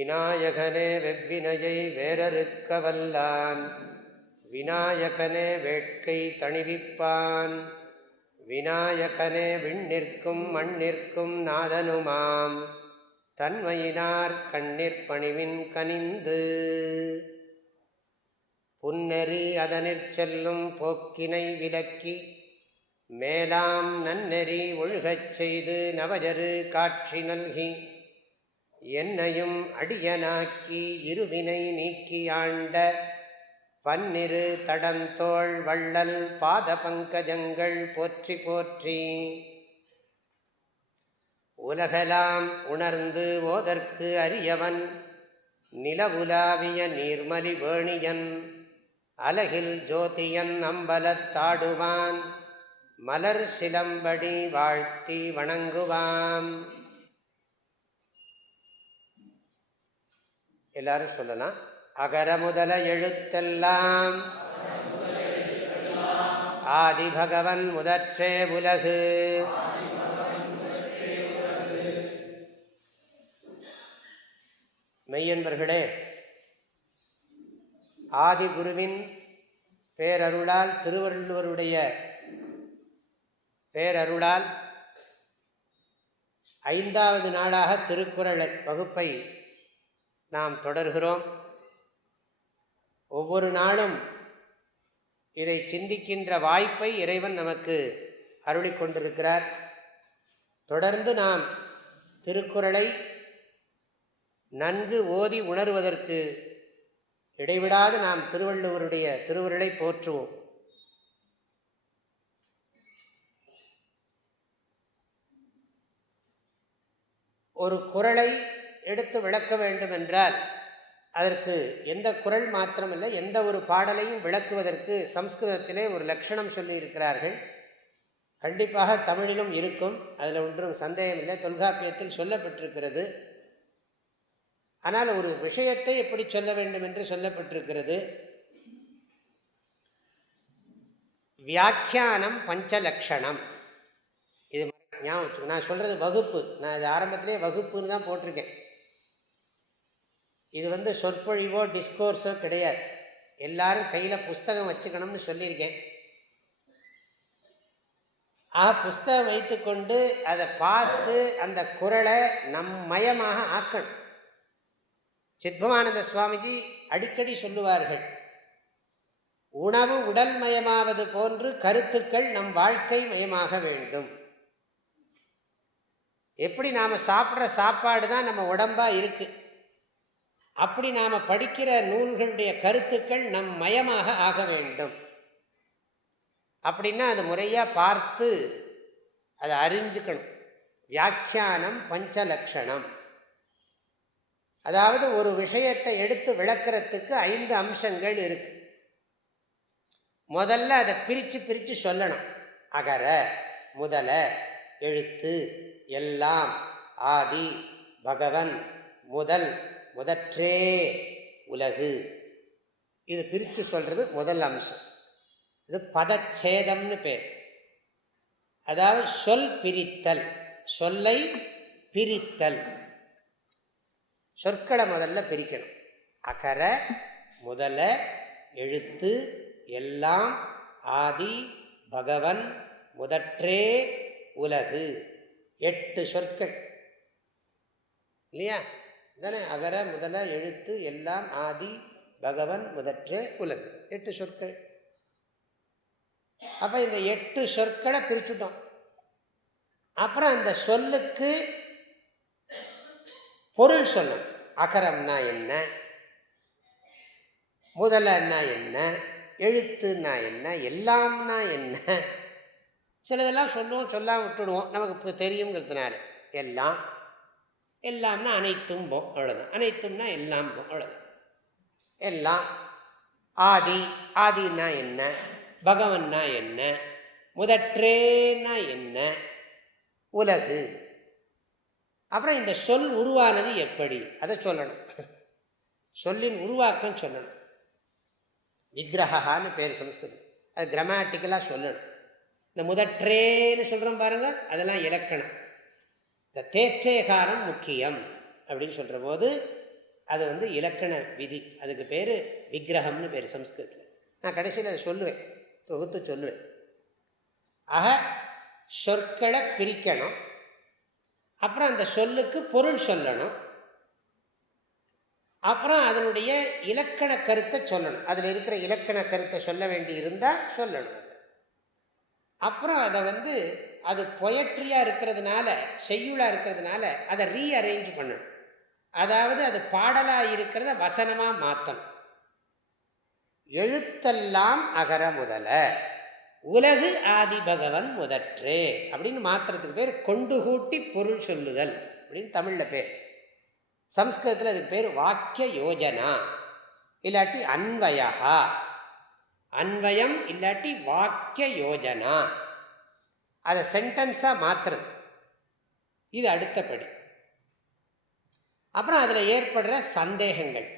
விநாயகனே வெவ்வினையை வேறறுக்க வல்லான், விநாயகனே வேட்கை தணிவிப்பான், விநாயகனே விண்ணிற்கும் மண்ணிற்கும் நாதனுமாம், தன்மையினார் கண்ணிற் பணிவின் கனிந்து. புன்னெறி அதனிற் செல்லும் போக்கினை விலக்கி, மேலாம் நன்னெறி ஒழுகச் செய்து நவஜரு காட்சி நல்கி, என்னையும் அடியனாக்கி இருவினை நீக்கி ஆண்ட பன்னிரு தடந்தோள் வள்ளல் பாத பங்கஜங்கள் போற்றி போற்றி. உலகெல்லாம் உணர்ந்து ஓதற்கு அரியவன், நிலவுலாவிய நீர்மலி வேணியன், அலகில் ஜோதியன் அம்பலத்தாடுவான், மலர் சிலம்படி வாழ்த்தி வணங்குவாம். எல்லாரும் சொல்லலாம். அகர முதல எழுத்தெல்லாம் ஆதி பகவன் முதற்றே உலகு. மெய்யன்பர்களே, ஆதிகுருவின் பேரருளால், திருவள்ளுவருடைய பேரருளால் 5வது நாளாக திருக்குறள் வகுப்பை நாம் தொடர்கிறோம். ஒவ்வொரு நாளும் இதை சிந்திக்கின்ற வாய்ப்பை இறைவன் நமக்கு அருளி கொண்டிருக்கிறார். தொடர்ந்து நாம் திருக்குறளை நன்கு ஓதி உணர்வதற்கு இடைவிடாது நாம் திருவள்ளுவருடைய திருவுருளை போற்றுவோம். ஒரு குறளை எடுத்து விளக்க வேண்டும் என்றால் அதற்கு எந்த குறள் மாத்திரமில்லை, எந்த ஒரு பாடலையும் விளக்குவதற்கு சம்ஸ்கிருதத்திலே ஒரு லட்சணம் சொல்லி இருக்கிறார்கள். கண்டிப்பாக தமிழிலும் இருக்கும், அதில் ஒன்றும் சந்தேகமில்லை, தொல்காப்பியத்தில் சொல்லப்பட்டிருக்கிறது. ஆனால் ஒரு விஷயத்தை எப்படி சொல்ல வேண்டும் என்று சொல்லப்பட்டிருக்கிறது. வியாக்கியானம் பஞ்சலக்ஷணம். இது ஞாபகம், நான் சொல்கிறது வகுப்பு, நான் இது ஆரம்பத்திலே வகுப்புன்னு தான் போட்டிருக்கேன். இது சொற்பொழிவோ டிஸ்கோர்ஸோ கிடையாது. எல்லாரும் கையில் புஸ்தகம் வச்சுக்கணும்னு சொல்லியிருக்கேன். புஸ்தகம் வைத்துக்கொண்டு அதை பார்த்து அந்த குறளை மயமாக ஆக்கணும். சித்பவானந்த சுவாமிஜி அடிக்கடி சொல்லுவார்கள், உணவு உடல் மயமாவது போன்று கருத்துக்கள் நம் வாழ்க்கை மயமாக வேண்டும். எப்படி நாம் சாப்பிட்ற சாப்பாடு தான் நம்ம உடம்பாக இருக்குது, அப்படி நாம் படிக்கிற நூல்களுடைய கருத்துக்கள் நம் மயமாக ஆக வேண்டும். அப்படின்னா அது முறையாக பார்த்து அதை அறிஞ்சுக்கணும். வியாக்கியானம் பஞ்சலக்ஷணம். அதாவது ஒரு விஷயத்தை எடுத்து விளக்கிறதுக்கு 5 அம்சங்கள் இருக்கு. முதல்ல அதை பிரித்து சொல்லணும். அகர முதல எழுத்து எல்லாம் ஆதி பகவன் முதல் முதற்றே உலகு. இது பிரித்து சொல்றது முதல் அம்சம். இது பதச்சேதம்னு பேர். அதாவது சொல் பிரித்தல், சொல்லை பிரித்தல். சொற்களை முதல்ல பிரிக்கணும். அகர முதல எழுத்து எல்லாம் ஆதி பகவன் முதற்றே உலகு. 8 சொற்கள் இல்லையா? தானே? அகர முதல எழுத்து எல்லாம் ஆதி பகவன் முதற்றே உலகு. 8 சொற்கள். அப்போ இந்த 8 சொற்களை பிரிச்சுட்டோம். அப்புறம் அந்த சொல்லுக்கு பொருள் சொல்லணும். அகரம்னா என்ன, முதலன்னா என்ன, எழுத்துன்னா என்ன, எல்லாம்னா என்ன. சிலதெல்லாம் சொல்லுவோம், சொல்லாமல் விட்டுடுவோம், நமக்கு தெரியுங்கிறதுனால. எல்லாம், எல்லாம்னா அனைத்தும் போம், அவ்வளோதான். அனைத்தும்னா எல்லாம் போம், அவ்வளோதான். எல்லாம். ஆதி, ஆதினா என்ன, பகவன்னா என்ன, முதற்றேன்னா என்ன, உலகு. அப்புறம் இந்த சொல் உருவானது எப்படி, அதை சொல்லணும். சொல்லின் உருவாக்கம் சொல்லணும். விக்கிரகான்னு பேர் சமஸ்கிருதம். அது கிராமட்டிக்கலாக சொல்லணும். இந்த முதற்றேன்னு சொல்கிறோம் பாருங்கள், அதெல்லாம் இலக்கணம். இந்த தேற்றேகாரம் முக்கியம் அப்படின்னு சொல்கிற போது அது இலக்கண விதி. அதுக்கு பேர் விக்கிரகம்னு பேர் சம்ஸ்கிருதத்தில். நான் கடைசியில் அதை சொல்லுவேன், தொகுத்து சொல்லுவேன். ஆக சொற்களை பிரிக்கணும், அப்புறம் அந்த சொல்லுக்கு பொருள் சொல்லணும், அப்புறம் அதனுடைய இலக்கண கருத்தை சொல்லணும். அதில் இருக்கிற இலக்கண கருத்தை சொல்ல வேண்டி இருந்தால் சொல்லணும். அப்புறம் அதை அது பொயட்ரியாக இருக்கிறதுனால, செய்யுளாக இருக்கிறதுனால அதை ரீஅரேஞ்ச் பண்ணணும். அதாவது அது பாடலாக இருக்கிறத வசனமாக மாற்றணும். எழுத்தெல்லாம் அகர முதல உலகு ஆதி பகவன் முதற்றே அப்படின்னு மாத்திரத்துக்கு பேர் கொண்டு கூட்டி பொருள் சொல்லுதல் அப்படின்னு தமிழில் பேர். சம்ஸ்கிருதத்தில் அதுக்கு பேர் வாக்கிய யோஜனா, இல்லாட்டி அன்வயா. அன்வயம் இல்லாட்டி வாக்கிய யோஜனா. அதை சென்டென்ஸாக மாற்றுறது, இது அடுத்தபடி. அப்புறம் அதில் ஏற்படுற சந்தேகங்கள்,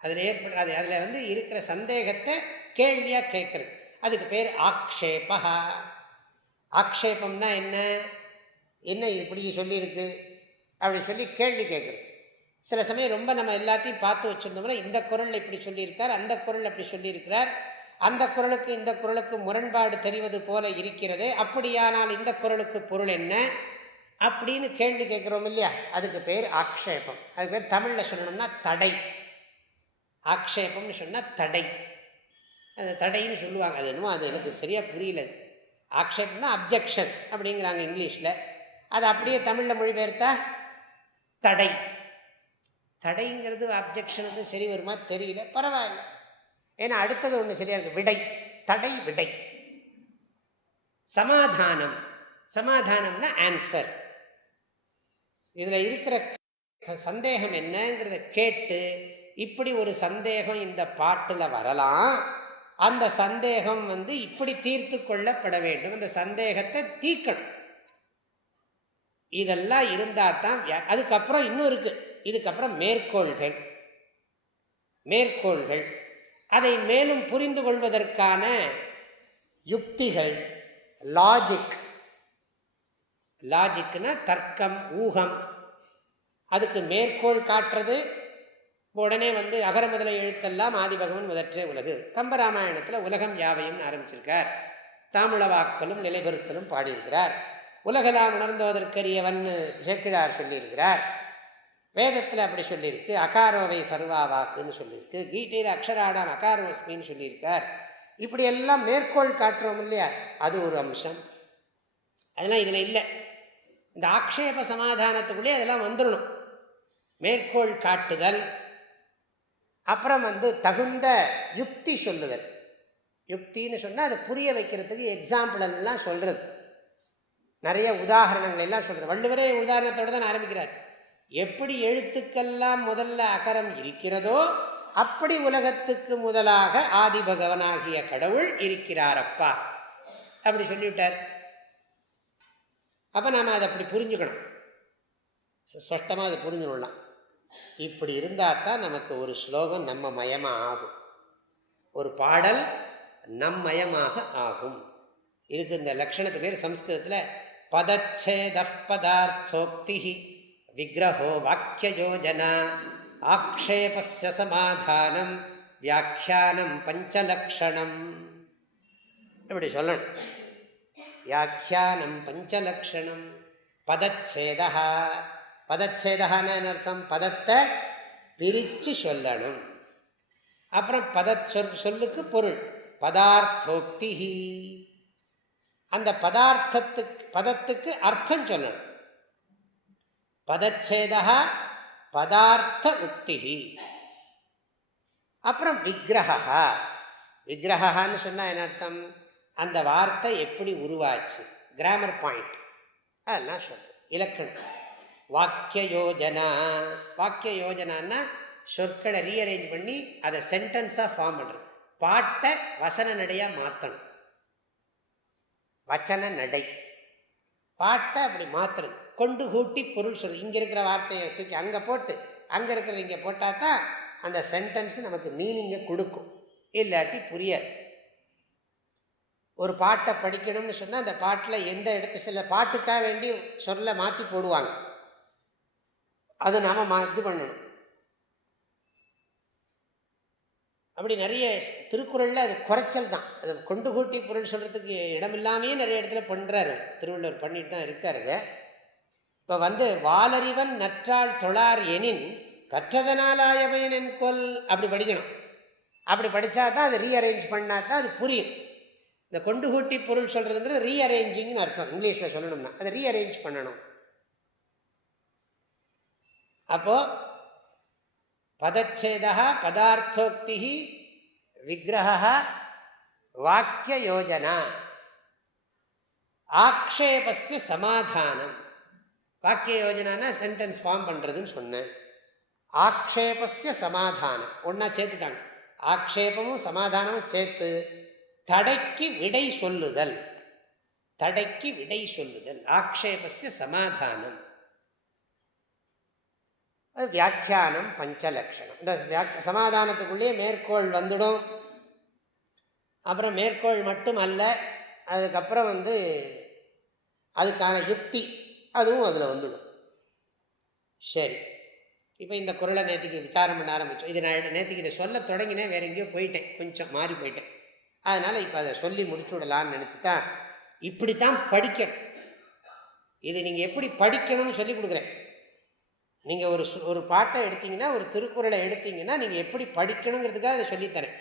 அதில் இருக்கிற சந்தேகத்தை கேள்வியாக கேட்குறது, அதுக்கு பேர் ஆக்ஷேபா. ஆக்ஷேபம்னா என்ன இப்படி சொல்லியிருக்கு அப்படின்னு சொல்லி கேள்வி கேட்குறது. சில சமயம் ரொம்ப நம்ம எல்லாத்தையும் பார்த்து வச்சுருந்தோம்னா, இந்த குறள் இப்படி சொல்லியிருக்கார், அந்த குறள் அப்படி சொல்லியிருக்கிறார், அந்த குறளுக்கு இந்த குறளுக்கு முரண்பாடு தெரிவது போல இருக்கிறது, அப்படியானால் இந்த குறளுக்கு பொருள் என்ன அப்படின்னு கேள்வி கேட்குறோம் இல்லையா, அதுக்கு பேர் ஆக்ஷேபம். அது பேர் தமிழில் சொல்லணும்னா தடை. ஆக்ஷேபம்னு சொன்னால் தடை, அது தடைன்னு சொல்லுவாங்க. அது என்னமோ அது எனக்கு சரியாக புரியல. ஆக்ஷேபம்னா அப்ஜெக்ஷன் அப்படிங்கிறாங்க இங்கிலீஷில், அது அப்படியே தமிழில் மொழிபெயர்த்தா தடை. தடைங்கிறது அப்ஜெக்ஷன் சரி வருமா தெரியல, பரவாயில்ல. ஏன்னா அடுத்தது ஒன்று சரியா இருக்கு, விடை. தடை விடை. சமாதானம், சமாதானம்னா ஆன்சர். இதில் இருக்கிற சந்தேகம் என்னங்கிறத கேட்டு, இப்படி ஒரு சந்தேகம் இந்த பாட்டில் வரலாம், அந்த சந்தேகம் இப்படி தீர்த்து கொள்ளப்பட வேண்டும், அந்த சந்தேகத்தை தீர்க்கணும். இதெல்லாம் இருந்தால் தான். அதுக்கப்புறம் இன்னும் இருக்கு, இதுக்கப்புறம் மேற்கோள்கள். மேற்கோள்கள் அதை மேலும் புரிந்து கொள்வதற்கான யுக்திகள், லாஜிக். லாஜிக்னா தர்க்கம், ஊகம். அதுக்கு மேற்கோள் காட்டுறது. உடனே அகர முதல எழுத்தெல்லாம் ஆதிபகவன் முதற்றே உலகு. கம்பராமாயணத்தில் உலகம் யாவையும் ஆரம்பிச்சிருக்கார். தாமுளவாக்கலும் நிலைபெறுத்தலும் பாடியிருக்கிறார். உலகெல்லாம் உணர்ந்தோதற்கரியவன் சேக்கிழார் சொல்லியிருக்கிறார். வேதத்தில் அப்படி சொல்லியிருக்கு. அகாரோவை சர்வாவாக்குன்னு சொல்லியிருக்கு. கீதையில் அக்ஷராடாம் அகாரோஸ்மின்னு சொல்லியிருக்கார். இப்படியெல்லாம் மேற்கோள் காட்டுறோம் இல்லையா, அது ஒரு அம்சம். அதெல்லாம் இதில் இல்லை. இந்த ஆக்ஷேப சமாதானத்துக்குள்ளே அதெல்லாம் வந்துடணும். மேற்கோள் காட்டுதல், அப்புறம் தகுந்த யுக்தி சொல்லுதல். யுக்தின்னு சொன்னால் அதை புரிய வைக்கிறதுக்கு எக்ஸாம்பிள் எல்லாம் சொல்கிறது, நிறைய உதாரணங்கள் எல்லாம் சொல்கிறது. வள்ளுவரே உதாரணத்தோடு தான் ஆரம்பிக்கிறார். எப்படி எழுத்துக்கெல்லாம் முதல்ல அகரம் இருக்கிறதோ, அப்படி உலகத்துக்கு முதலாக ஆதிபகவனாகிய கடவுள் இருக்கிறாரப்பா அப்படி சொல்லிவிட்டார். அப்போ நாம் அதை அப்படி புரிஞ்சுக்கணும், ஸ்பஷ்டமாக அதை புரிஞ்சுக்கணும். இப்படி இருந்தால் தான் நமக்கு ஒரு ஸ்லோகம் நம்ம மயமாக ஆகும், ஒரு பாடல் நம்மயமாக ஆகும். இதுக்கு இந்த லக்ஷணத்து பேர் சம்ஸ்கிருதத்தில் பதச்சேத பதார்த்தோக்தி விக்கிரஹோ வாக்கிய யோஜனா ஆக்ஷேபஸ்ய சமாதானம் வியாக்கியானம் பஞ்சலக்ஷணம். இப்படி சொல்லணும். வியாக்கியானம் பஞ்சலக்ஷணம். பதச்சேதா, பதச்சேதான்னு அர்த்தம், பதத்தை பிரித்து சொல்லணும். அப்புறம் சொல்லுக்கு பொருள் பதார்த்தோக்தி, அந்த பதத்துக்கு அர்த்தம் சொல்லணும். பதச்சேதா பதார்த்த உக்தி. அப்புறம் விக்கிரகா, விக்கிரகான்னு சொன்னால் என்ன அர்த்தம், அந்த வார்த்தை எப்படி உருவாச்சு, கிராமர் பாயிண்ட், அதெல்லாம் சொல்லு. இலக்கணம். வாக்கிய யோஜனா, வாக்கிய யோஜனான்னா சொற்களை ரீஅரேஞ்ச் பண்ணி அதை சென்டென்ஸாக ஃபார்ம் பண்ணுறது. பாட்டை வசன நடையாக மாற்றணும். வச்சன நடை, பாட்டை அப்படி மாற்றுறது. கொண்டு கூட்டி பொருள் சொல்லு. இங்கே இருக்கிற வார்த்தையை தூக்கி அங்கே போட்டு, அங்கே இருக்கிறது இங்கே போட்டால் தான் அந்த சென்டென்ஸ் நமக்கு மீனிங்கை கொடுக்கும், இல்லாட்டி புரியாது. ஒரு பாட்டை படிக்கணும்னு சொன்னால் அந்த பாட்டில் எந்த இடத்து, சில பாட்டுக்காக வேண்டி சொல்ல மாற்றி போடுவாங்க, அது நாம் இது பண்ணணும். அப்படி நிறைய திருக்குறளில் அது குறைச்சல் தான். அது கொண்டு கூட்டி பொருள் சொல்கிறதுக்கு இடமில்லாமையே நிறைய இடத்துல பண்ணுறாரு திருவள்ளுவர், பண்ணிட்டு தான் இருக்காருங்க. இப்போ வாலறிவன் நற்றாள் தொழார் எனின் கற்றதனாலாயவன் என் கொல் அப்படி படிக்கணும். அப்படி படித்தா தான் அது ரீஅரேஞ்ச் பண்ணால் தான் அது புரியும். இந்த கொண்டு கூட்டி பொருள் சொல்கிறதுங்கிறது ரீஅரேஞ்சிங்னு அர்த்தம். இங்கிலீஷில் சொல்லணும்னா அதை ரீஅரேஞ்ச் பண்ணணும். அப்போது பதச்சேதா பதார்த்தோக்தி விக்கிரக வாக்கிய யோஜனா ஆக்ஷேபஸ்ய சமாதானம். வாக்கிய யோஜனானா சென்டென்ஸ் ஃபார்ம் பண்ணுறதுன்னு சொன்னேன். ஆக்ஷேபஸ்ய சமாதானம் ஒன்றா சேர்த்துட்டாங்க. ஆக்ஷேபமும் சமாதானமும் சேர்த்து தடைக்கு விடை சொல்லுதல். தடைக்கு விடை சொல்லுதல் ஆக்ஷேபஸ்ய சமாதானம். அது வியாக்கியானம் பஞ்சலக்ஷணம். இந்த சமாதானத்துக்குள்ளேயே மேற்கோள் வந்துடும். அப்புறம் மேற்கோள் மட்டும் அல்ல, அதுக்கப்புறம் அதுக்கான யுக்தி அதுவும் அதில் வந்துடும். சரி, இப்போ இந்த குறளை நேற்றுக்கு விசாரம் பண்ண ஆரம்பித்தோம். இது நான் நேற்றுக்கு இதை சொல்ல தொடங்கினேன், வேற எங்கேயோ போயிட்டேன், கொஞ்சம் மாறி போயிட்டேன். அதனால் இப்போ அதை சொல்லி முடிச்சு விடலான்னு நினச்சிட்டா, இப்படித்தான் படிக்கணும். இது நீங்கள் எப்படி படிக்கணும்னு சொல்லி கொடுக்குறேன். நீங்கள் ஒரு பாட்டை எடுத்தீங்கன்னா, ஒரு திருக்குறளை எடுத்தீங்கன்னா, நீங்கள் எப்படி படிக்கணுங்கிறதுக்காக அதை சொல்லித்தரேன்.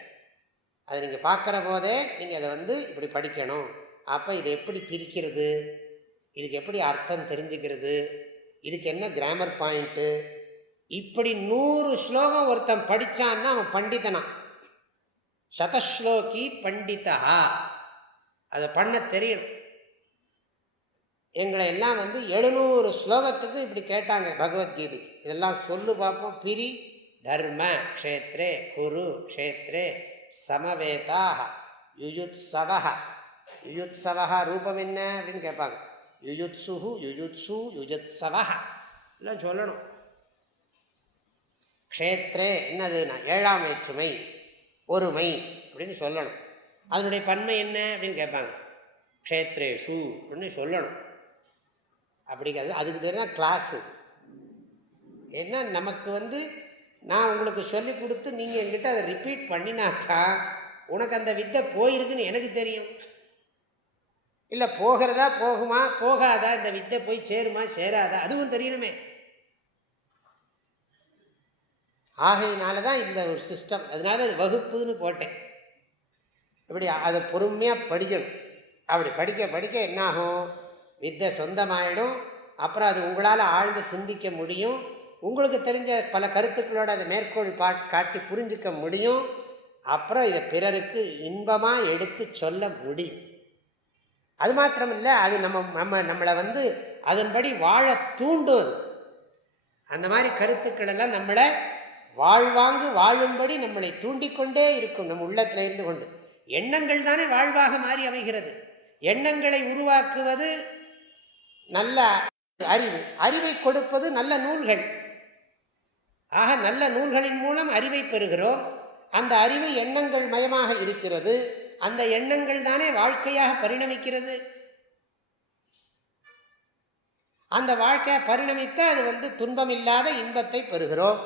அதை நீங்கள் பார்க்குற போதே நீங்கள் அதை இப்படி படிக்கணும். அப்போ இதை எப்படி பிரிக்கிறது, இதுக்கு எப்படி அர்த்தம் தெரிஞ்சுக்கிறது, இதுக்கு என்ன கிராமர் பாயிண்ட்டு, இப்படி 100 ஸ்லோகம் ஒருத்தன் படித்தான்னா அவன் பண்டிதனா. சதஸ்லோகி பண்டிதா. அதை பண்ண தெரியணும். எங்களை எல்லாம் 700 ஸ்லோகத்துக்கு இப்படி கேட்டாங்க பகவத்கீதை. இதெல்லாம் சொல்லு பார்ப்போம். பிரி தர்ம க்ஷேத்ரே குரு க்ஷேத்ரே சமவேதாக யுயுத்சவா. யுயுத்சவா ரூபம் என்ன அப்படின்னு கேட்பாங்க. யுயுத்சுஹு யுயுத்சு யுஜுத்சவா எல்லாம் சொல்லணும். க்ஷேத்ரே என்னதுன்னா 7ஆம் வேற்றுமை, ஒருமை அப்படின்னு சொல்லணும். அதனுடைய பன்மை என்ன அப்படின்னு கேட்பாங்க. க்ஷேத்ரேஷு அப்படின்னு சொல்லணும். அப்படிங்கிறது அதுக்கு பேர் தான் கிளாஸு. ஏன்னா நமக்கு நான் உங்களுக்கு சொல்லி கொடுத்து நீங்கள் என்கிட்ட அதை ரிப்பீட் பண்ணினாக்கா உனக்கு அந்த வித்தை போயிருக்குன்னு எனக்கு தெரியும். இல்லை போகிறதா போகுமா போகாதா, இந்த வித்தை போய் சேருமா சேராதா அதுவும் தெரியணுமே. ஆகையினால தான் இந்த ஒரு சிஸ்டம். அதனால அது வகுப்புன்னு போட்டேன். இப்படி அதை பொறுமையாக படிக்கணும். அப்படி படிக்க படிக்க என்னாகும், வித்தை சொந்தமாயிடும். அப்புறம் அது உங்களால் ஆழ்ந்து சிந்திக்க முடியும். உங்களுக்கு தெரிஞ்ச பல கருத்துக்களோட அதை மேற்கோள் காட்டி புரிஞ்சிக்க முடியும். அப்புறம் இதை பிறருக்கு இன்பமாக எடுத்து சொல்ல முடியும். அது மாத்திரமில்லை, அது நம்மளை அதன்படி வாழ தூண்டும். அந்த மாதிரி கருத்துக்கள் எல்லாம் நம்மளை வாழ்வாங்கு வாழும்படி நம்மளை தூண்டிக்கொண்டே இருக்கும். நம்ம உள்ளத்தில் இருந்து கொண்டு எண்ணங்கள் தானே வாழ்வாக மாறி அமைகிறது. எண்ணங்களை உருவாக்குவது நல்ல அறிவு, அறிவை கொடுப்பது நல்ல நூல்கள். ஆக நல்ல நூல்களின் மூலம் அறிவை பெறுகிறோம். அந்த அறிவு எண்ணங்கள் மயமாக இருக்கிறது. அந்த எண்ணங்கள் தானே வாழ்க்கையாக பரிணமிக்கிறது. அந்த வாழ்க்கையை பரிணமித்த அது துன்பமில்லாத இன்பத்தை பெறுகிறோம்.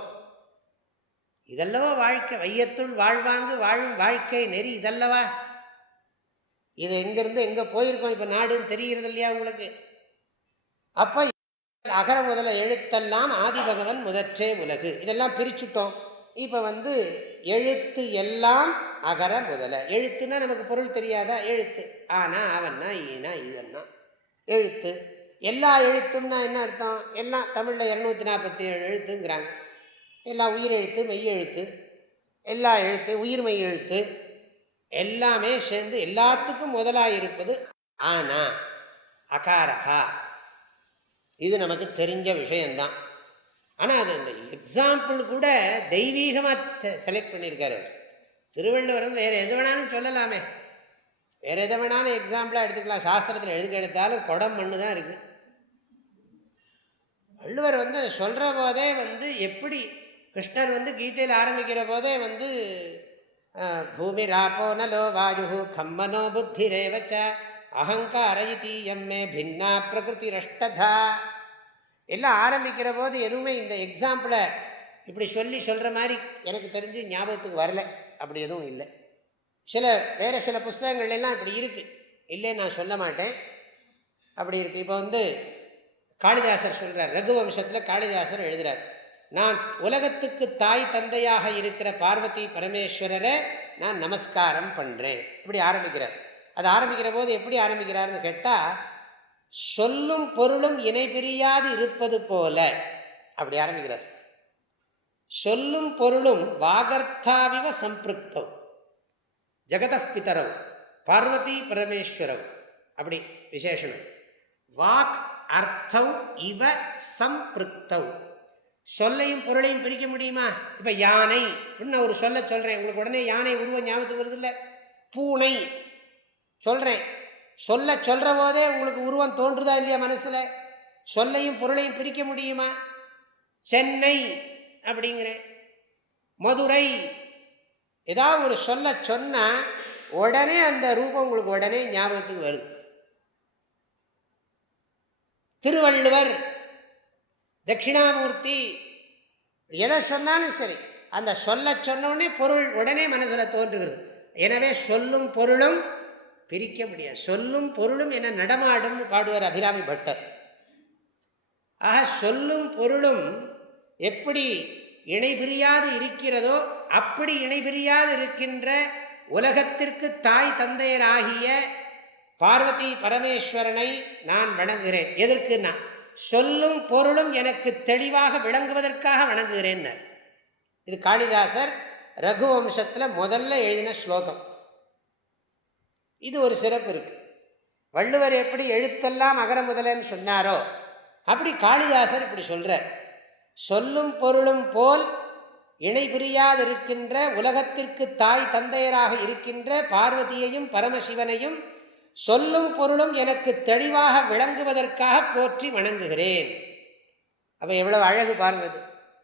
இதல்லவா வாழ்க்கை. வையத்துள் வாழ்வாங்கு வாழும் வாழ்க்கை நெறி இதல்லவா. இது எங்கிருந்து எங்கே போயிருக்கோம் இப்போ நாடுன்னு தெரிகிறது இல்லையா உங்களுக்கு. அப்போ அகர முதல எழுத்தெல்லாம் ஆதிபகவன் முதற்றே உலகு இதெல்லாம் பிரிச்சுட்டோம். இப்போ எழுத்து எல்லாம் அகர முதல. எழுத்துன்னா நமக்கு பொருள் தெரியாதா? எழுத்து ஆனா அவன்னா ஈனா ஈவன்னா எழுத்து. எல்லா எழுத்தும்னா என்ன அர்த்தம்? எல்லாம் தமிழில் 247 எழுத்துங்கிறாங்க. எல்லாம் உயிரெழுத்து மெய்யெழுத்து, எல்லா எழுத்து உயிர் மெய் எழுத்து எல்லாமே சேர்ந்து எல்லாத்துக்கும் முதலாக இருப்பது ஆனா அகாரஹா. இது நமக்கு தெரிஞ்ச விஷயந்தான். ஆனால் அது இந்த எக்ஸாம்பிள் கூட தெய்வீகமாக செலக்ட் பண்ணியிருக்காரு திருவள்ளுவர். வேறு எது வேணாலும் சொல்லலாமே, வேறு எதை வேணாலும் எக்ஸாம்பிளாக எடுத்துக்கலாம். சாஸ்திரத்தில் எதுக்கு எடுத்தாலும் குடம் மண்ணு தான் இருக்குது. வள்ளுவர் அதை சொல்கிற போதே எப்படி கிருஷ்ணர் கீதையில் ஆரம்பிக்கிற போதே பூமி ராப்போ நலோ வாயு கம்மனோ புத்தி ரேவச்ச அகங்கார இதீயம்மே பின்னா பிரகிருதி ரஷ்டதா எல்லாம் ஆரம்பிக்கிற போது எதுவுமே இந்த எக்ஸாம்பிளை இப்படி சொல்கிற மாதிரி எனக்கு தெரிஞ்சு ஞாபகத்துக்கு வரல. அப்படி எதுவும் இல்லை. வேறு சில புஸ்தகங்கள்லாம் இப்படி இருக்குது, இல்லைன்னு நான் சொல்ல மாட்டேன், அப்படி இருக்குது. இப்போ வந்து காளிதாசர் சொல்கிறார், ரகுவம்சத்தில் காளிதாசர் எழுதுகிறார், நான் உலகத்துக்கு தாய் தந்தையாக இருக்கிற பார்வதி பரமேஸ்வரரை நான் நமஸ்காரம் பண்ணுறேன், இப்படி ஆரம்பிக்கிறார். அது ஆரம்பிக்கிற போது எப்படி ஆரம்பிக்கிறார்னு கேட்டால், சொல்லும் பொருளும் இணை பிரியாது இருப்பது போல அப்படி ஆரம்பிக்கிறார். சொல்லும் பொருளும் வாகர்த்தாவிவ சம்பிருக்தவ் ஜெகதப் பிதரவ் பார்வதி பரமேஸ்வரவ், அப்படி விசேஷனம். வாக் அர்த்தவ் இவ சம்பிருக்தவ், சொல்லையும் பொருளையும் பிரிக்க முடியுமா? இப்போ யானை அப்படின்னு ஒரு சொல்கிறேன், உங்களுக்கு உடனே யானை உருவம் ஞாபகத்துக்கு வருது இல்லை? பூனை சொல்கிறேன், சொல்கிற போதே உங்களுக்கு உருவம் தோன்றுதா இல்லையா மனசில்? சொல்லையும் பொருளையும் பிரிக்க முடியுமா? சென்னை அப்படிங்கிறேன், மதுரை, ஏதாவது ஒரு சொன்னால் உடனே அந்த ரூபம் உங்களுக்கு உடனே ஞாபகத்துக்கு வருது. திருவள்ளுவர், தட்சிணாமூர்த்தி, எதை சொன்னாலும் சரி அந்த சொன்ன உடனே பொருள் உடனே மனதில் தோன்றுகிறது. எனவே சொல்லும் பொருளும் பிரிக்க முடியாது. சொல்லும் பொருளும் என நடமாடும் பாடுவார் அபிராமி பட்டர். ஆக சொல்லும் பொருளும் எப்படி இணை பிரியாது இருக்கிறதோ அப்படி இணை பிரியாது இருக்கின்ற உலகத்திற்கு தாய் தந்தையராகிய பார்வதி பரமேஸ்வரனை நான் வணங்குகிறேன். எதற்குன்னா சொல்லும் பொருளும் எனக்கு தெளிவாக விளங்குவதற்காக வணங்குகிறேன். இது காளிதாசர் ரகுவம்சத்தில் முதல்ல எழுதின ஸ்லோகம். இது ஒரு சிறப்பு இருக்கு. வள்ளுவர் எப்படி எழுத்தெல்லாம் அகர முதலன்னு சொன்னாரோ அப்படி காளிதாசர் இப்படி சொல்றார். சொல்லும் பொருளும் போல் இணை பிரியாதிருக்கின்ற உலகத்திற்கு தாய் தந்தையராக இருக்கின்ற பார்வதியையும் பரமசிவனையும் சொல்லும் பொருளும் எனக்கு தெளிவாக விளங்குவதற்காக போற்றி வணங்குகிறேன். அப்போ எவ்வளவு அழகு பாருங்க.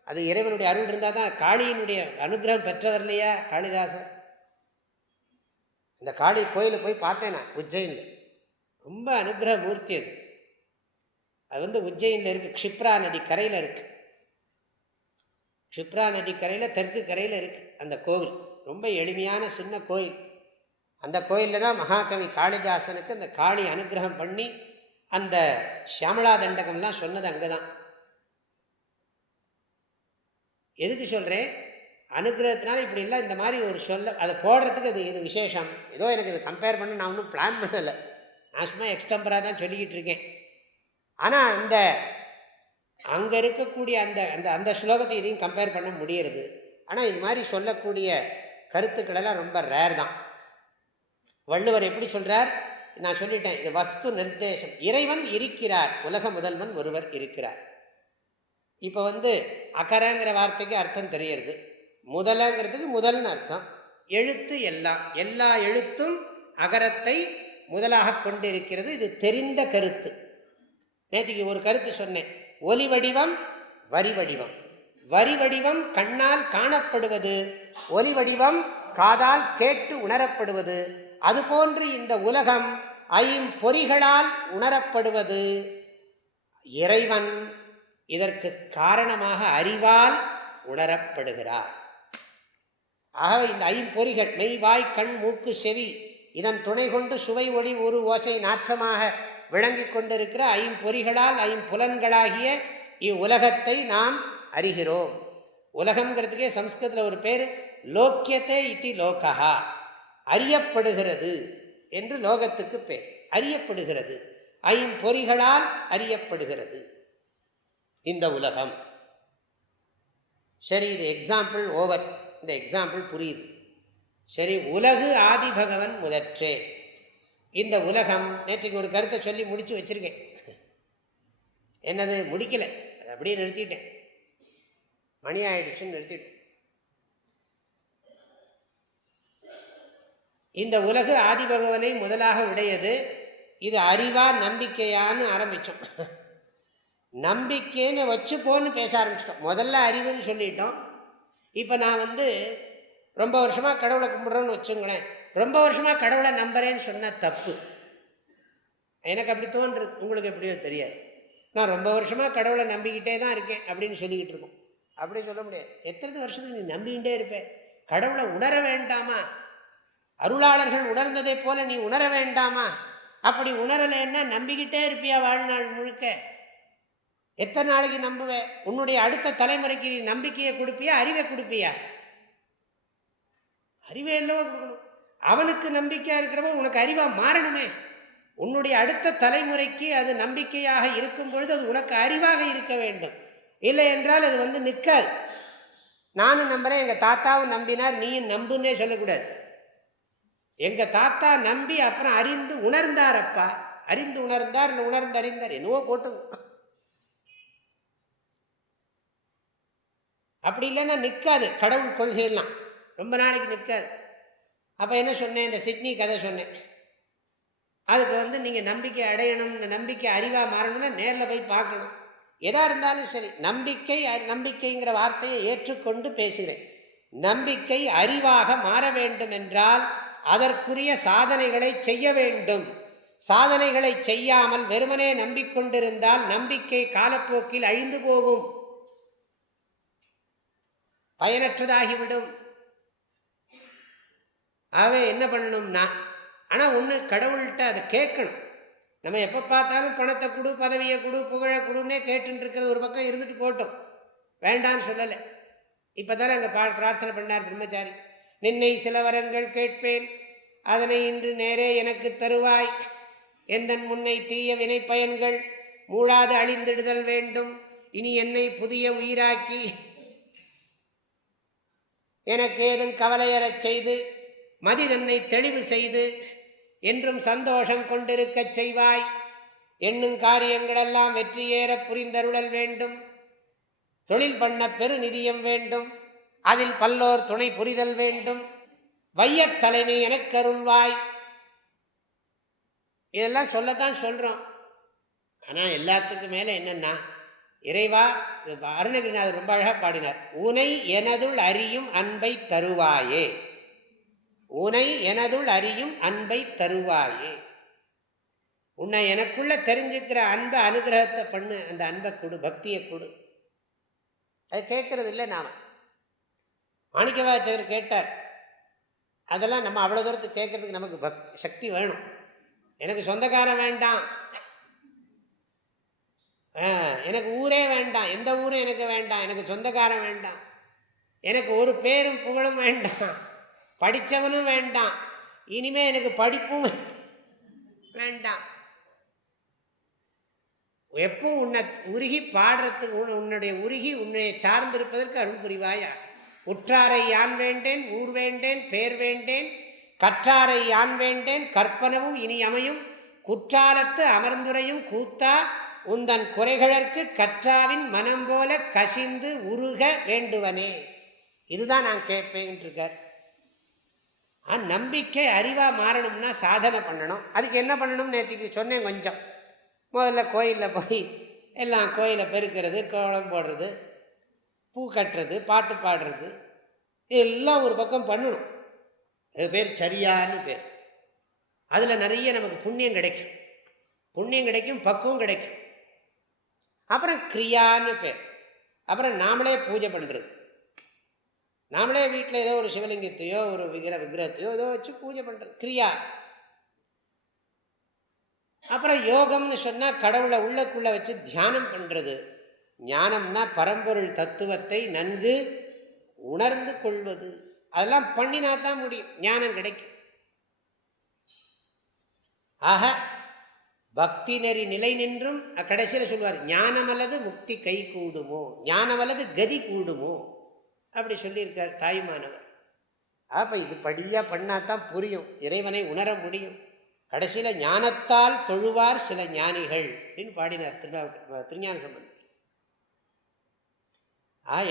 அது இறைவனுடைய அருள் இருந்தால் தான். காளியினுடைய அனுகிரகம் பெற்றவர் இல்லையா காளிதாசர். இந்த காளி கோயிலில் போய் பார்த்தேன் நான், உஜ்ஜயினில். ரொம்ப அனுகிரக மூர்த்தி அது. அது வந்து உஜ்ஜயினில் இருக்குது, க்ஷிப்ரா நதி கரையில் இருக்குது. க்ஷிப்ரா நதி கரையில் தெற்கு கரையில் இருக்குது அந்த கோவில். ரொம்ப எளிமையான சின்ன கோயில். அந்த கோயிலில் தான் மகாகவி காளிதாசனுக்கு அந்த காளி அனுகிரகம் பண்ணி அந்த சியாமளா தண்டகம்லாம் சொன்னது அங்கே தான். எதுக்கு சொல்கிறேன்? அனுகிரகத்தினால இப்படி இல்லை, இந்த மாதிரி ஒரு சொல்ல அதை போடுறதுக்கு இது விசேஷம். ஏதோ எனக்கு இது கம்பேர் பண்ணி நான் ஒன்றும் பிளான் பண்ணலை, நான் சும்மா எக்ஸ்டம்பராக தான் சொல்லிக்கிட்டு இருக்கேன். ஆனால் இந்த அங்கே இருக்கக்கூடிய அந்த அந்த அந்த ஸ்லோகத்தை இதையும் கம்பேர் பண்ண முடியறது. ஆனால் இது மாதிரி சொல்லக்கூடிய கருத்துக்களெல்லாம் ரொம்ப ரேர் தான். வள்ளுவர் எப்படி சொல்கிறார் நான் சொல்லிட்டேன். இது வஸ்து நிர்தேசம். இறைவன் இருக்கிறார், உலக முதல்வன் ஒருவர் இருக்கிறார். இப்போ வந்து அகரங்கிற வார்த்தைக்கு அர்த்தம் தெரியுது. முதலங்கிறதுக்கு முதல்னு அர்த்தம். எழுத்து எல்லாம், எல்லா எழுத்தும் அகரத்தை முதலாக கொண்டிருக்கிறது. இது தெரிந்த கருத்து. நேற்றுக்கு ஒரு கருத்து சொன்னேன். ஒலி வடிவம் வரி வடிவம். வரி வடிவம் கண்ணால் காணப்படுவது, ஒலி வடிவம் காதால் கேட்டு உணரப்படுவது. அதுபோன்று இந்த உலகம் ஐம்பொறிகளால் உணரப்படுவது. இறைவன் இதற்கு காரணமாக அறிவால் உணரப்படுகிறார். ஆகவே இந்த ஐம்பொறிகள் மெய் வாய் கண் மூக்கு செவி இதன் துணை கொண்டு சுவை ஒளி ஒரு ஓசை நாற்றமாக விளங்கி கொண்டிருக்கிற ஐம்பொறிகளால் ஐம்புலன்களாகிய இவ்வுலகத்தை நாம் அறிகிறோம். உலகம்ங்கிறதுக்கே சம்ஸ்கிருதத்தில் ஒரு பேர் லோக்கியத்தை இத்தி லோகா, அறியப்படுகிறது என்று லோகத்துக்கு பேர். அறியப்படுகிறது, ஐம்பொறிகளால் அறியப்படுகிறது இந்த உலகம். சரி, இது எக்ஸாம்பிள் ஓவர். இந்த எக்ஸாம்பிள் புரியுது. சரி, உலகு ஆதி பகவன் முதற்றே. இந்த உலகம், நேற்றுக்கு ஒரு கருத்தை சொல்லி முடிச்சு வச்சிருக்கேன். என்னது முடிக்கலை, அதை அப்படியே நிறுத்திட்டேன். மணி ஆயிடுச்சுன்னு நிறுத்திட்டேன். இந்த உலகு ஆதி பகவனை முதலாக உடையது. இது அறிவா நம்பிக்கையான்னு ஆரம்பித்தோம். நம்பிக்கைன்னு வச்சுப்போன்னு பேச ஆரம்பிச்சிட்டோம். முதல்ல அறிவுன்னு சொல்லிட்டோம். இப்போ நான் வந்து ரொம்ப வருஷமாக கடவுளை கும்பிட்றோன்னு வச்சுங்களேன். ரொம்ப வருஷமாக கடவுளை நம்புறேன்னு சொன்னால் தப்பு. எனக்கு அப்படி தோன்றுறது, உங்களுக்கு எப்படியோ தெரியாது. நான் ரொம்ப வருஷமாக கடவுளை நம்பிக்கிட்டே தான் இருக்கேன் அப்படின்னு சொல்லிக்கிட்டு இருக்கோம். அப்படி சொல்ல முடியாது. எத்தனை வருஷத்துக்கு நீ நம்பிக்கிட்டே இருப்பேன்? கடவுளை உணர வேண்டாமா? அருளாளர்கள் உணர்ந்ததை போல நீ உணர வேண்டாமா? அப்படி உணரலைன்னா நம்பிக்கிட்டே இருப்பியா வாழ்நாள் முழுக்க? எத்தனை நாளைக்கு நம்புவே? உன்னுடைய அடுத்த தலைமுறைக்கு நீ நம்பிக்கையை கொடுப்பியா, அறிவை கொடுப்பியா? அறிவை இல்லவோ கொடுக்கணும். அவனுக்கு நம்பிக்கையா இருக்கிறவோ உனக்கு அறிவா மாறணுமே. உன்னுடைய அடுத்த தலைமுறைக்கு அது நம்பிக்கையாக இருக்கும் பொழுது அது உனக்கு அறிவாக இருக்க வேண்டும். இல்லை என்றால் அது நிற்காது. நானும் நம்புறேன், எங்கள் தாத்தாவும் நம்பினார், நீயும் நம்புன்னே சொல்லக்கூடாது. எங்கள் தாத்தா நம்பி அப்புறம் அறிந்து உணர்ந்தார். அப்பா அறிந்து உணர்ந்தார், இல்லை உணர்ந்து அறிந்தார், என்னவோ போட்டு. அப்படி இல்லைன்னா நிற்காது. கடவுள் கொள்கையெல்லாம் ரொம்ப நாளைக்கு நிற்காது. அப்போ என்ன சொன்னேன், இந்த சிட்னி கதை சொன்னேன். அதுக்கு நீங்கள் நம்பிக்கை அடையணும், நம்பிக்கை அறிவாக மாறணும்னா நேரில் போய் பார்க்கணும். எதாக இருந்தாலும் சரி, நம்பிக்கைங்கிற வார்த்தையை ஏற்றுக்கொண்டு பேசுகிறேன். நம்பிக்கை அறிவாக மாற வேண்டும் என்றால் அதற்குரிய சாதனைகளை செய்ய வேண்டும். சாதனைகளை செய்யாமல் வெறுமனே நம்பிக்கொண்டிருந்தால் நம்பிக்கை காலப்போக்கில் அழிந்து போகும், பயனற்றதாகிவிடும். ஆகவே என்ன பண்ணணும்னா, ஆனால் ஒன்று, கடவுள்கிட்ட அதை கேட்கணும். நம்ம எப்போ பார்த்தாலும் பணத்தை கொடு, பதவியை கொடு, புகழை கொடுன்னே கேட்டுட்டு இருக்கிறது ஒரு பக்கம் இருந்துட்டு போட்டோம், வேண்டான்னு சொல்லலை. இப்போ தானே அங்கே பிரார்த்தனை பண்ணார் பிரம்மச்சாரி. நின்னை சில வரங்கள் கேட்பேன், அதனை இன்று நேரே எனக்கு தருவாய். எந்தன் முன்னை தீய வினை பயன்கள் மூழாது அழிந்திடுதல் வேண்டும். இனி என்னை புதிய உயிராக்கி எனக்கு ஏதும் கவலையறச் செய்து மதி தன்னை தெளிவு செய்து என்றும் சந்தோஷம் கொண்டிருக்கச் செய்வாய். எண்ணும் காரியங்களெல்லாம் வெற்றியேற புரிந்தருளல் வேண்டும். தொழில் பண்ண பெரு நிதியம் வேண்டும், அதில் பல்லோர் துணை புரிதல் வேண்டும். வையத் தலைமை எனக்கு அருள்வாய். இதெல்லாம் சொல்லத்தான் சொல்கிறோம். ஆனால் எல்லாத்துக்கும் மேலே என்னென்னா, இறைவா, அருணகிரிநாதர் ரொம்ப அழகாக பாடினார், உனை எனதுள் அறியும் அன்பை தருவாயே. உனை எனதுள் அறியும் அன்பை தருவாயே. உன்னை எனக்குள்ள தெரிஞ்சுக்கிற அன்பை, அனுகிரகத்தை பண்ணு, அந்த அன்பை கொடு, பக்தியை கொடு. அது கேட்கறது இல்லை நாம. மாணிக்கவாசகர் கேட்டார். அதெல்லாம் நம்ம அவ்வளோ தூரத்துக்கு கேட்கறதுக்கு நமக்கு சக்தி வேணும். எனக்கு சொந்தக்காரன் வேண்டாம், எனக்கு ஊரே வேண்டாம், எந்த ஊரும் எனக்கு வேண்டாம், எனக்கு சொந்தக்காரன் வேண்டாம், எனக்கு ஒரு பேரும் புகழும் வேண்டாம், படித்தவனும் வேண்டாம், இனிமேல் எனக்கு படிப்பும் வேண்டாம். எப்பவும் உன்னை உருகி பாடுறதுக்கு, உன்னுடைய உருகி உன்னை சார்ந்திருப்பதற்கு அருள் புரிவாயா. உற்றாரை யான் வேண்டேன், ஊர் வேண்டேன், பேர் வேண்டேன், கற்றாரை யான் வேண்டேன், கற்பனவும் இனி அமையும், குற்றாலத்து அமர்ந்துரையும் கூத்தா உந்தன் குறைகளற்கு கற்றாவின் மனம் போல கசிந்து உருக வேண்டுவனே. இதுதான் நான் கேட்பேன் இருக்கார். நம்பிக்கை அறிவாக மாறணும்னா சாதனை பண்ணணும். அதுக்கு என்ன பண்ணணும் நேற்றுக்கு சொன்னேன் கொஞ்சம். முதல்ல கோயிலில் போய் எல்லாம் கோயிலை பெருக்கிறது, கோலம் போடுறது, பூ கட்டுறது, பாட்டு பாடுறது, எல்லாம் ஒரு பக்கம் பண்ணணும். அது பேர் சரியான்னு பேர். அதில் நிறைய நமக்கு புண்ணியம் கிடைக்கும், புண்ணியம் கிடைக்கும், பக்குவம் கிடைக்கும். அப்புறம் கிரியான்னு பேர். அப்புறம் நாமளே பூஜை பண்ணுறது, நாமளே வீட்டில் ஏதோ ஒரு சிவலிங்கத்தையோ ஒரு விக்கிரகத்தையோ ஏதோ வச்சு பூஜை பண்ணுறது கிரியா. அப்புறம் யோகம்னு சொன்னால் கடவுளை உள்ளக்குள்ளே வச்சு தியானம் பண்ணுறது. ஞானம்னா பரம்பொருள் தத்துவத்தை நன்கு உணர்ந்து கொள்வது. அதெல்லாம் பண்ணினா தான் முடியும், ஞானம் கிடைக்கும். ஆக பக்தி நெறி நிலை நின்றும் கடைசியில் சொல்லுவார், ஞானம் அல்லது முக்தி கை கூடுமோ, ஞானம் அல்லது கதி கூடுமோ, அப்படி சொல்லியிருக்கார் தாய்மானவர். அப்போ இது படியாக பண்ணாதான் புரியும், இறைவனை உணர முடியும். கடைசியில் ஞானத்தால் தொழுவார் சில ஞானிகள் அப்படின்னு பாடினார் திருஞான சம்பந்தர்.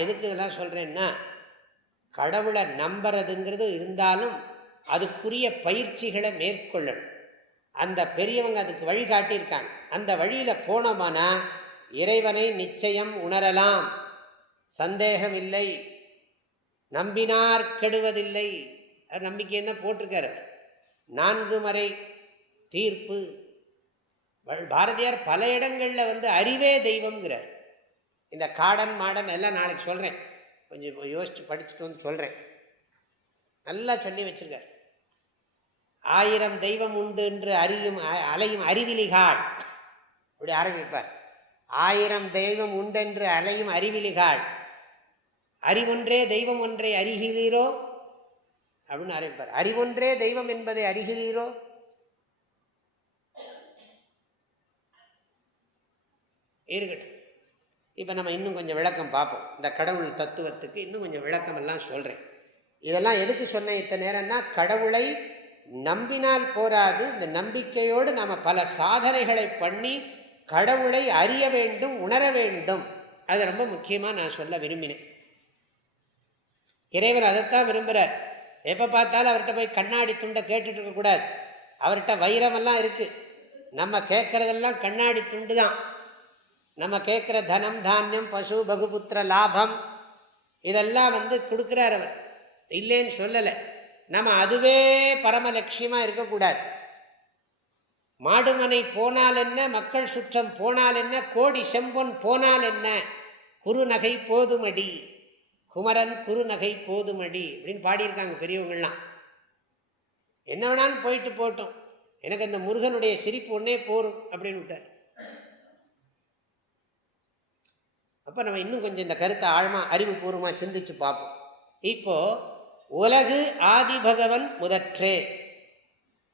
எதுக்கு இதெல்லாம் சொல்கிறேன்னா, கடவுளை நம்புறதுங்கிறது இருந்தாலும் அதுக்குரிய பயிற்சிகளை மேற்கொள்ளணும். அந்த பெரியவங்க அதுக்கு வழி காட்டியிருக்காங்க. அந்த வழியில் போனோமானா இறைவனை நிச்சயம் உணரலாம், சந்தேகம் இல்லை. நம்பினார் கெடுவதில்லை, அது நம்பிக்கைன்னு தான் போட்டிருக்காரு. 4 மறை தீர்ப்பு. பாரதியார் பல இடங்களில் அறிவே தெய்வம்ங்கிறார். இந்த காடன் மாடன் எல்லாம் நாளைக்கு சொல்கிறேன், கொஞ்சம் யோசித்து படிச்சுட்டு வந்து சொல்கிறேன். நல்லா சொல்லி வச்சிருக்கார். 1000 தெய்வம் உண்டு என்று அலையும் அறிவிலிகாள் அப்படி ஆரம்பிப்பார். 1000 தெய்வம் உண்டென்று அலையும் அறிவிலிகாள், அறிவொன்றே தெய்வம் ஒன்றை அறிகிறீரோ அப்படின்னு ஆரம்பிப்பார். அறிவொன்றே தெய்வம் என்பதை அறிகிறீரோ. இருக்கட்டும், இப்போ நம்ம இன்னும் கொஞ்சம் விளக்கம் பார்ப்போம். இந்த கடவுள் தத்துவத்துக்கு இன்னும் கொஞ்சம் விளக்கம் எல்லாம் சொல்கிறேன். இதெல்லாம் எதுக்கு சொன்ன இத்தனை நேரம்னா, கடவுளை நம்பினால் போராது, இந்த நம்பிக்கையோடு நம்ம பல சாதனைகளை பண்ணி கடவுளை அறிய வேண்டும், உணர வேண்டும். அது ரொம்ப முக்கியமாக நான் சொல்ல விரும்பினேன். இறைவன் அதைத்தான் விரும்புகிறார். எப்போ பார்த்தாலும் அவர்கிட்ட போய் கண்ணாடி துண்டை கேட்டுட்டு இருக்கக்கூடாது. அவர்கிட்ட வைரமெல்லாம் இருக்குது, நம்ம கேட்குறதெல்லாம் கண்ணாடி துண்டு தான். நம்ம கேட்குற தனம் தானியம் பசு பகுபுத்திர லாபம் இதெல்லாம் கொடுக்குறார் அவர், இல்லைன்னு சொல்லலை. நம்ம அதுவே பரம லட்சியமாக இருக்கக்கூடாது. மாடுமனை போனால் என்ன, மக்கள் சுற்றம் போனால் என்ன, கோடி செம்பொன் போனால் என்ன, குறுநகை போதுமடி, குமரன் குறுநகை போதுமடி அப்படின்னு பாடியிருக்காங்க பெரியவங்கள்லாம். என்ன வேணாலும் போயிட்டு போட்டோம், எனக்கு அந்த முருகனுடைய சிரிப்பு ஒன்றே போரும் அப்படின்னு விட்டார். அப்போ நம்ம இன்னும் கொஞ்சம் இந்த கருத்தை ஆழமாக அறிவுபூர்வமாக சிந்திச்சு பார்ப்போம். இப்போது உலகு ஆதி பகவன் முதற்றே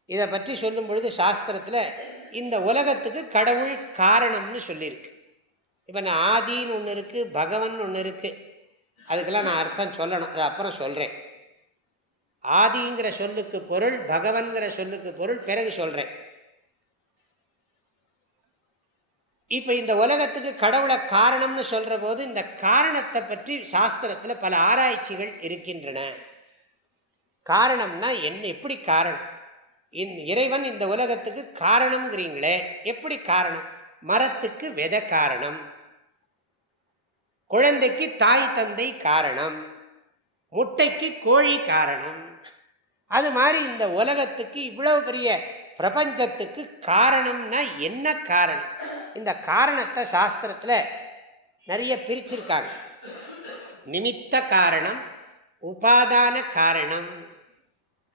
இதை பற்றி சொல்லும் பொழுது சாஸ்திரத்தில் இந்த உலகத்துக்கு கடவுள் காரணம்னு சொல்லியிருக்கு. இப்போ நான் ஆதின்னு ஒன்று இருக்குது, பகவன் ஒன்று இருக்குது. அதுக்கெல்லாம் நான் அர்த்தம் சொல்லணும், அது அப்புறம் சொல்கிறேன். ஆதிங்கிற சொல்லுக்கு பொருள், பகவன்கிற சொல்லுக்கு பொருள் பிறகு சொல்கிறேன். இப்போ இந்த உலகத்துக்கு கடவுளை காரணம்னு சொல்கிற போது இந்த காரணத்தை பற்றி சாஸ்திரத்தில் பல ஆராய்ச்சிகள் இருக்கின்றன. காரணம்னா என்ன, எப்படி காரணம்? இறைவன் இந்த உலகத்துக்கு காரணம்ங்கிறீங்களே, எப்படி காரணம்? மரத்துக்கு விதை காரணம், குழந்தைக்கு தாய் தந்தை காரணம், முட்டைக்கு கோழி காரணம். அது மாதிரி இந்த உலகத்துக்கு இவ்வளவு பெரிய பிரபஞ்சத்துக்கு காரணம்னா என்ன காரணம்? இந்த காரணத்தை சாஸ்திரத்தில் நிறைய பிரிச்சிருக்காங்க. நிமித்த காரணம், உபாதான காரணம்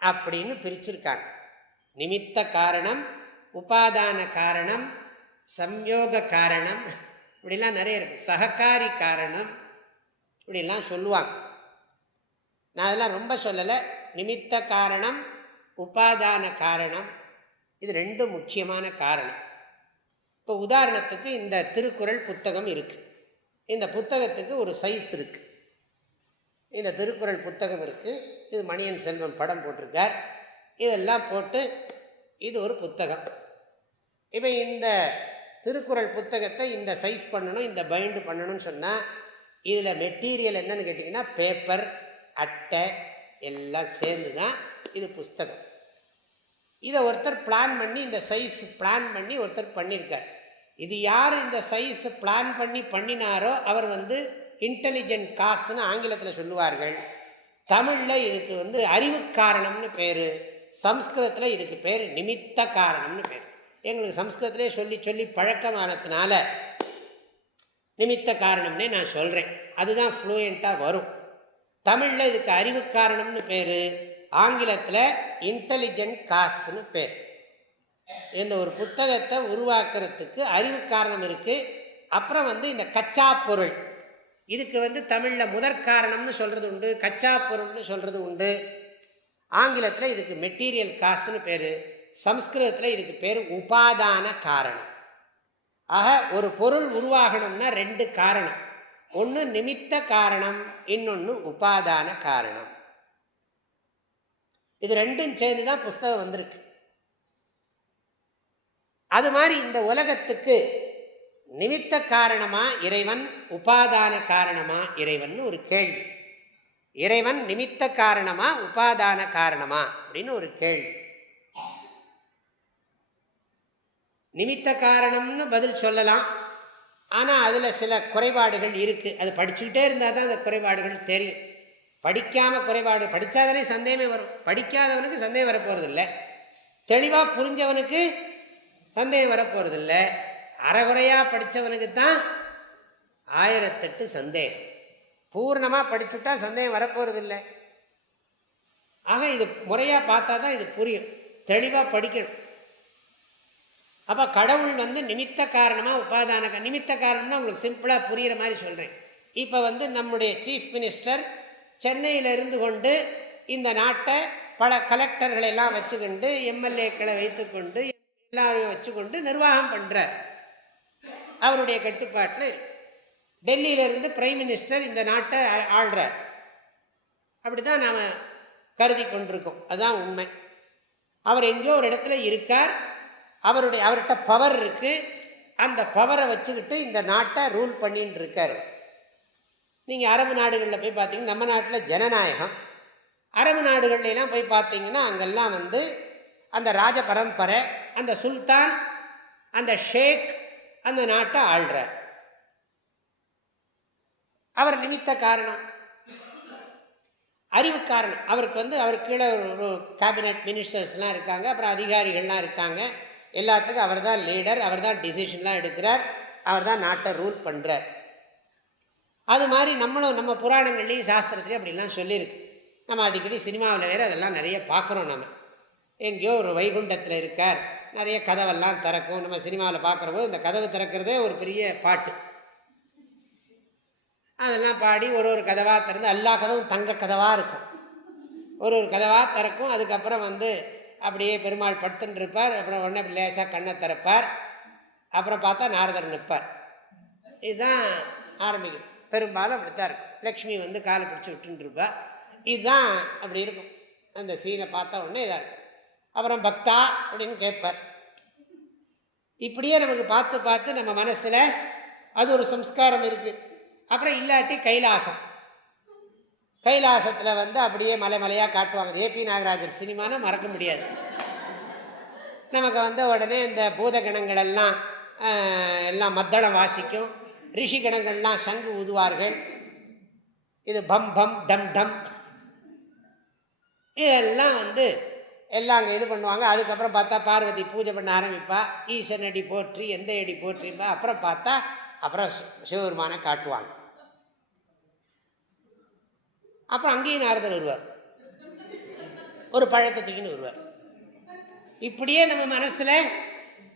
அப்படின்னு பிரிச்சிருக்காங்க. நிமித்த காரணம், உபாதான காரணம், சம்யோக காரணம், இப்படிலாம் நிறைய இருக்கு. சககாரி காரணம் இப்படிலாம் சொல்லுவாங்க. நான் அதெல்லாம் ரொம்ப சொல்லலை. நிமித்த காரணம், உபாதான காரணம், இது ரெண்டு முக்கியமான காரணம். இப்போ உதாரணத்துக்கு இந்த திருக்குறள் புத்தகம் இருக்குது. இந்த புத்தகத்துக்கு ஒரு சைஸ் இருக்குது. இந்த திருக்குறள் புத்தகம் இருக்குது. இது மணியன் செல்வன் படம் போட்டிருக்கார். இதெல்லாம் போட்டு இது ஒரு புத்தகம். இப்போ இந்த திருக்குறள் புத்தகத்தை இந்த சைஸ் பண்ணணும், இந்த பைண்டு பண்ணணும்னு சொன்னால் இதில் மெட்டீரியல் என்னன்னு கேட்டிங்கன்னா பேப்பர், அட்டை எல்லாம் சேர்ந்து தான் இது புஸ்தகம். இதை ஒருத்தர் பிளான் பண்ணி, இந்த சைஸ் பிளான் பண்ணி ஒருத்தர் பண்ணியிருக்கார். இது யார் இந்த சைஸ் பிளான் பண்ணினாரோ அவர் இன்டெலிஜென்ட் காசுன்னு ஆங்கிலத்தில் சொல்லுவார்கள். தமிழில் இதுக்கு அறிவு காரணம்னு பேர், சம்ஸ்கிருதத்தில் இதுக்கு பேர் நிமித்த காரணம்னு பேர். எங்களுக்கு சம்ஸ்கிருதத்திலே சொல்லி சொல்லி பழக்கமானதுனால நிமித்த காரணம்னே நான் சொல்கிறேன். அதுதான் ஃப்ளூயண்ட்டாக வரும். தமிழில் இதுக்கு அறிவு காரணம்னு பேர், ஆங்கிலத்தில் இன்டெலிஜென்ட் காசுன்னு பேர். இந்த ஒரு புத்தகத்தை உருவாக்குறதுக்கு அறிவு காரணம் இருக்குது. அப்புறம் இந்த கச்சா பொருள், இதுக்கு தமிழில் முதற்காரணம்னு சொல்கிறது உண்டு, கச்சா பொருள்னு சொல்கிறது உண்டு. ஆங்கிலத்தில் இதுக்கு மெட்டீரியல் காசுன்னு பேர், சம்ஸ்கிருதத்தில் இதுக்கு பேர் உபாதான காரணம். ஆக ஒரு பொருள் உருவாகணும்னா ரெண்டு காரணம், ஒன்று நிமித்த காரணம், இன்னொன்று உபாதான காரணம். இது ரெண்டும் சேர்ந்து தான் புஸ்தகம் வந்திருக்கு. அது மாதிரி இந்த உலகத்துக்கு நிமித்த காரணமா இறைவன், உபாதான காரணமா இறைவன் ஒரு கேள்வி. இறைவன் நிமித்த காரணமா உபாதான காரணமா அப்படின்னு ஒரு கேள்வி. நிமித்த காரணம்னு பதில் சொல்லலாம், ஆனால் அதில் சில குறைபாடுகள் இருக்குது. அது படிச்சுக்கிட்டே இருந்தால் தான் அந்த குறைபாடுகள் தெரியும். படிக்காமல் குறைபாடு, படித்தாதானே சந்தேகமே வரும். படிக்காதவனுக்கு சந்தேகம் வரப்போகிறதில்லை, தெளிவாக புரிஞ்சவனுக்கு சந்தேகம் வரப்போகிறதில்லை. அறகுறையாக படித்தவனுக்கு தான் 1008 சந்தேகம். பூர்ணமாக படிச்சுட்டா சந்தேகம் வரப்போகிறதில்லை. ஆக இது முறையாக பார்த்தா தான் இது புரியும், தெளிவாக படிக்கணும். அப்போ கடவுள் வந்து நிமித்த காரணமாக உபாதான நிமித்த காரணம்னா உங்களுக்கு சிம்பிளாக புரிகிற மாதிரி சொல்கிறேன். இப்போ வந்து நம்முடைய சீஃப் மினிஸ்டர் சென்னையில் இருந்து கொண்டு இந்த நாட்டை பல கலெக்டர்களை எல்லாம் வச்சுக்கொண்டு எம்எல்ஏக்களை வைத்துக்கொண்டு எல்லாரையும் வச்சுக்கொண்டு நிர்வாகம் பண்ணுறார், அவருடைய கட்டுப்பாட்டில் இருக்கு. டெல்லியிலிருந்து பிரைம் மினிஸ்டர் இந்த நாட்டை ஆள்றார். அப்படி தான் நாம் கருதி கொண்டிருக்கோம். அதுதான் உண்மை. அவர் எங்கேயோ ஒரு இடத்துல இருக்கார், அவர்கிட்ட பவர் இருக்குது. அந்த பவரை வச்சுக்கிட்டு இந்த நாட்டை ரூல் பண்ணின்னு இருக்கார். நீங்கள் அரபு நாடுகளில் போய் பார்த்தீங்கன்னா, நம்ம நாட்டில் ஜனநாயகம், அரபு நாடுகள்லாம் போய் பார்த்தீங்கன்னா அங்கெல்லாம் வந்து அந்த ராஜ பரம்பரை, அந்த சுல்தான், அந்த ஷேக் அந்த நாட்டை ஆள்றார். அவர் நிமித்த காரணம், அறிவு காரணம். அவருக்கு வந்து அவர் கீழே ஒரு கேபினட் மினிஸ்டர்ஸ்லாம் இருக்காங்க, அப்புறம் அதிகாரிகள்லாம் இருக்காங்க. எல்லாத்துக்கும் அவர் தான் லீடர், அவர் தான் டிசிஷன்லாம் எடுக்கிறார், அவர் தான் நாட்டை ரூல் பண்ணுறார். அது மாதிரி நம்மளும் நம்ம புராணங்கள்லேயும் சாஸ்திரத்துலேயும் அப்படிலாம் சொல்லியிருக்கு. நம்ம அடிக்கடி சினிமாவில் வேறு அதெல்லாம் நிறைய பார்க்குறோம். நம்ம எங்கேயோ ஒரு வைகுண்டத்தில் இருக்கார், நிறைய கதவெல்லாம் திறக்கும். நம்ம சினிமாவில் பார்க்குறப்போ இந்த கதவு திறக்கிறதே ஒரு பெரிய பாட்டு. அதெல்லாம் பாடி ஒரு கதவாக திறந்து, எல்லா கதவும் தங்க கதவாக இருக்கும், ஒரு கதவாக திறக்கும். அதுக்கப்புறம் வந்து அப்படியே பெருமாள் படுத்துன்னு இருப்பார். அப்புறம் உடனே அப்படி லேசாக கண்ணை திறப்பார். அப்புறம் பார்த்தா நாரதர் நிற்பார். இதுதான் ஆரம்பிக்கும். பெரும்பாலும் அப்படித்தான் இருக்கும். லக்ஷ்மி வந்து காலை பிடிச்சி விட்டுன்னு இருப்பா. இதுதான் அப்படி இருக்கும். அந்த சீனை பார்த்தா உடனே இதாக இருக்கும். அப்புறம் பக்தா அப்படின்னு கேட்பார். இப்படியே நமக்கு பார்த்து பார்த்து நம்ம மனசில் அது ஒரு சம்ஸ்காரம் இருக்குது. அப்புறம் இல்லாட்டி கைலாசம், கைலாசத்தில் வந்து அப்படியே மலை மலையாக காட்டுவாங்க. ஏபி நாகராஜன் சினிமானா மறக்க முடியாது. நமக்கு வந்து உடனே இந்த பூதகணங்கள் எல்லாம் மத்தளம் வாசிக்கும், ரிஷி கணங்கள்லாம் சங்கு ஊதுவார்கள். இது பம் பம் டம் டம் இதெல்லாம் வந்து எல்லாம் அங்கே இது பண்ணுவாங்க. அதுக்கப்புறம் பார்த்தா பார்வதி பூஜை பண்ண ஆரம்பிப்பா. ஈசன் அடி போற்றி எந்த அடி போற்றிப்பா. அப்புறம் பார்த்தா அப்புறம் சிவபெருமானை காட்டுவாங்க. அப்புறம் அங்கேயும் நாரதர் வருவார், ஒரு பழத்தை தூக்கின்னு வருவார். இப்படியே நம்ம மனசில்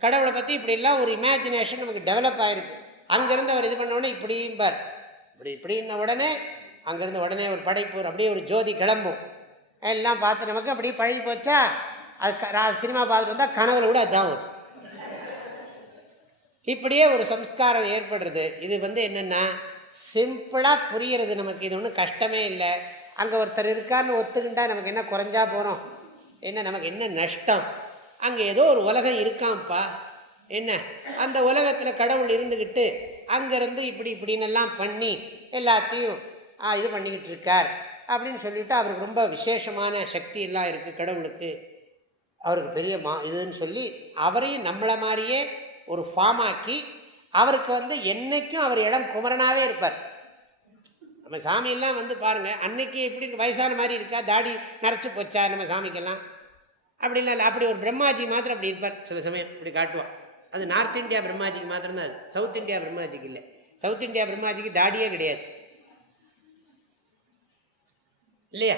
கடவுளை பற்றி இப்படிலாம் ஒரு இமேஜினேஷன் நமக்கு டெவலப் ஆகிருக்கு. அங்கேருந்து அவர் இது பண்ண இப்படிம்பார், இப்படின்ன உடனே அங்கேருந்து உடனே ஒரு படைப்பு, அப்படியே ஒரு ஜோதி கிளம்பும். எல்லாம் பார்த்து நமக்கு அப்படியே பழகி போச்சா. அது சினிமா பார்த்துட்டு வந்தால் கனவுல கூட அதுதான் வரும். இப்படியே ஒரு சம்ஸ்காரம் ஏற்படுறது. இது வந்து என்னென்னா சிம்பிளாக புரிகிறது நமக்கு. இது ஒன்றும் கஷ்டமே இல்லை. அங்கே ஒருத்தர் இருக்காருன்னு ஒத்துக்கிட்டா நமக்கு என்ன குறைஞ்சா போகிறோம், என்ன நமக்கு என்ன நஷ்டம்? அங்கே ஏதோ ஒரு உலகம் இருக்காம்ப்பா, என்ன அந்த உலகத்தில் கடவுள் இருந்துக்கிட்டு அங்கேருந்து இப்படின்னெல்லாம் பண்ணி எல்லாத்தையும் இது பண்ணிக்கிட்டு இருக்கார் அப்படின்னு சொல்லிவிட்டு அவருக்கு ரொம்ப விசேஷமான சக்தி எல்லாம் இருக்குது கடவுளுக்கு, அவருக்கு பெரிய இதுன்னு சொல்லி அவரையும் நம்மளை மாதிரியே ஒரு ஃபார்ம் ஆக்கி அவருக்கு வந்து என்றைக்கும் அவர் இடம் குமரனாகவே இருப்பார். நம்ம சாமியெல்லாம் வந்து பாருங்கள், அன்னைக்கு எப்படி வயசான மாதிரி இருக்கா, தாடி நரைச்சி போச்சா நம்ம சாமிக்கெல்லாம்? அப்படி இல்லை, அப்படி ஒரு பிரம்மாஜி மாத்திரம் அப்படி இருப்பார். சில சமயம் இப்படி காட்டுவான். அது நார்த் இந்தியா பிரம்மாஜிக்கு மாத்திரம்தான், அது சவுத் இந்தியா பிரம்மாஜிக்கு இல்லை. சவுத் இந்தியா பிரம்மாஜிக்கு தாடியே கிடையாது இல்லையா?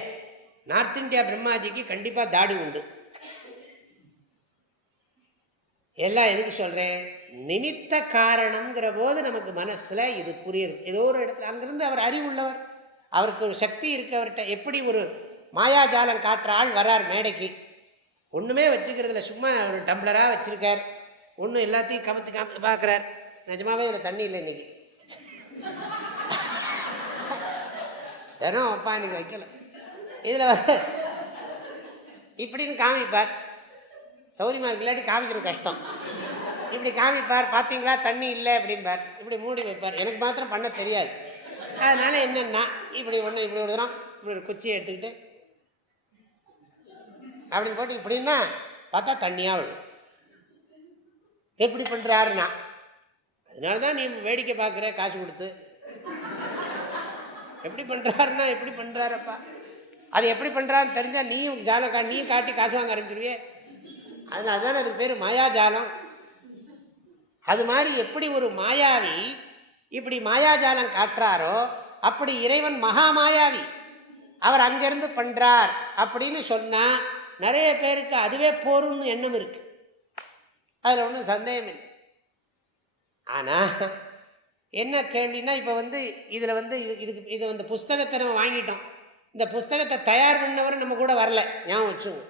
நார்த் இந்தியா பிரம்மாஜிக்கு கண்டிப்பாக தாடி உண்டு. எல்லாம் எதுக்கு சொல்கிறேன்? நிமித்த காரணங்கிற போது நமக்கு மனசில் இது புரியுது. ஏதோ ஒரு இடத்துல அங்கேருந்து அவர் அறிவுள்ளவர், அவருக்கு ஒரு சக்தி இருக்கு அவர்கிட்ட. எப்படி ஒரு மாயாஜாலம் காட்டுற ஆள் வரார் மேடைக்கு, ஒன்றுமே வச்சுக்கிறதுல சும்மா ஒரு டம்ளராக வச்சுருக்கார், ஒன்றும் எல்லாத்தையும் கமத்து பார்க்குறார். நிஜமாவே இதில் தண்ணி இல்லை இன்றைக்கி, தினம் அப்பா இன்னைக்கு வைக்கல. இதில் இப்படின்னு காமிப்பார். சௌரியமாக இருக்கு, இல்லாட்டி காமிக்கிறது கஷ்டம். இப்படி காமிப்பார், பார்த்தீங்களா தண்ணி இல்லை அப்படிம்பார். இப்படி மூடி வைப்பார். எனக்கு மாத்திரம் பண்ண தெரியாது. அதனால் என்னென்னா இப்படி ஒன்று இப்படி ஒரு தரம் இப்படி ஒரு குச்சியை எடுத்துக்கிட்டு அப்படின்னு போட்டு இப்படின்னா பார்த்தா தண்ணியாக விழும். எப்படி பண்ணுறாருன்னா, அதனால தான் நீ வேடிக்கை பார்க்குற காசு கொடுத்து. எப்படி பண்ணுறாருன்னா எப்படி பண்ணுறாரப்பா, அது எப்படி பண்ணுறான்னு தெரிஞ்சால் நீயும் நீயும் காட்டி காசு வாங்க ஆரம்பிச்சிருவியே. அதனால தானே அதுக்கு பேர் மாயாஜாலம். அது மாதிரி எப்படி ஒரு மாயாவி இப்படி மாயாஜாலம் காட்டுறாரோ அப்படி இறைவன் மகா மாயாவி. அவர் அங்கேருந்து பண்ணுறார் அப்படின்னு சொன்னால் நிறைய பேருக்கு அதுவே போரும்னு எண்ணம் இருக்குது. அதில் ஒன்றும் சந்தேகம் இல்லை. ஆனால் என்ன கேள்வினா, இப்போ இதில் இது புஸ்தகத்தை நம்ம வாங்கிட்டோம். இந்த புஸ்தகத்தை தயார் பண்ணவர் நம்ம கூட வரல, ஞாபகம் வச்சுங்க.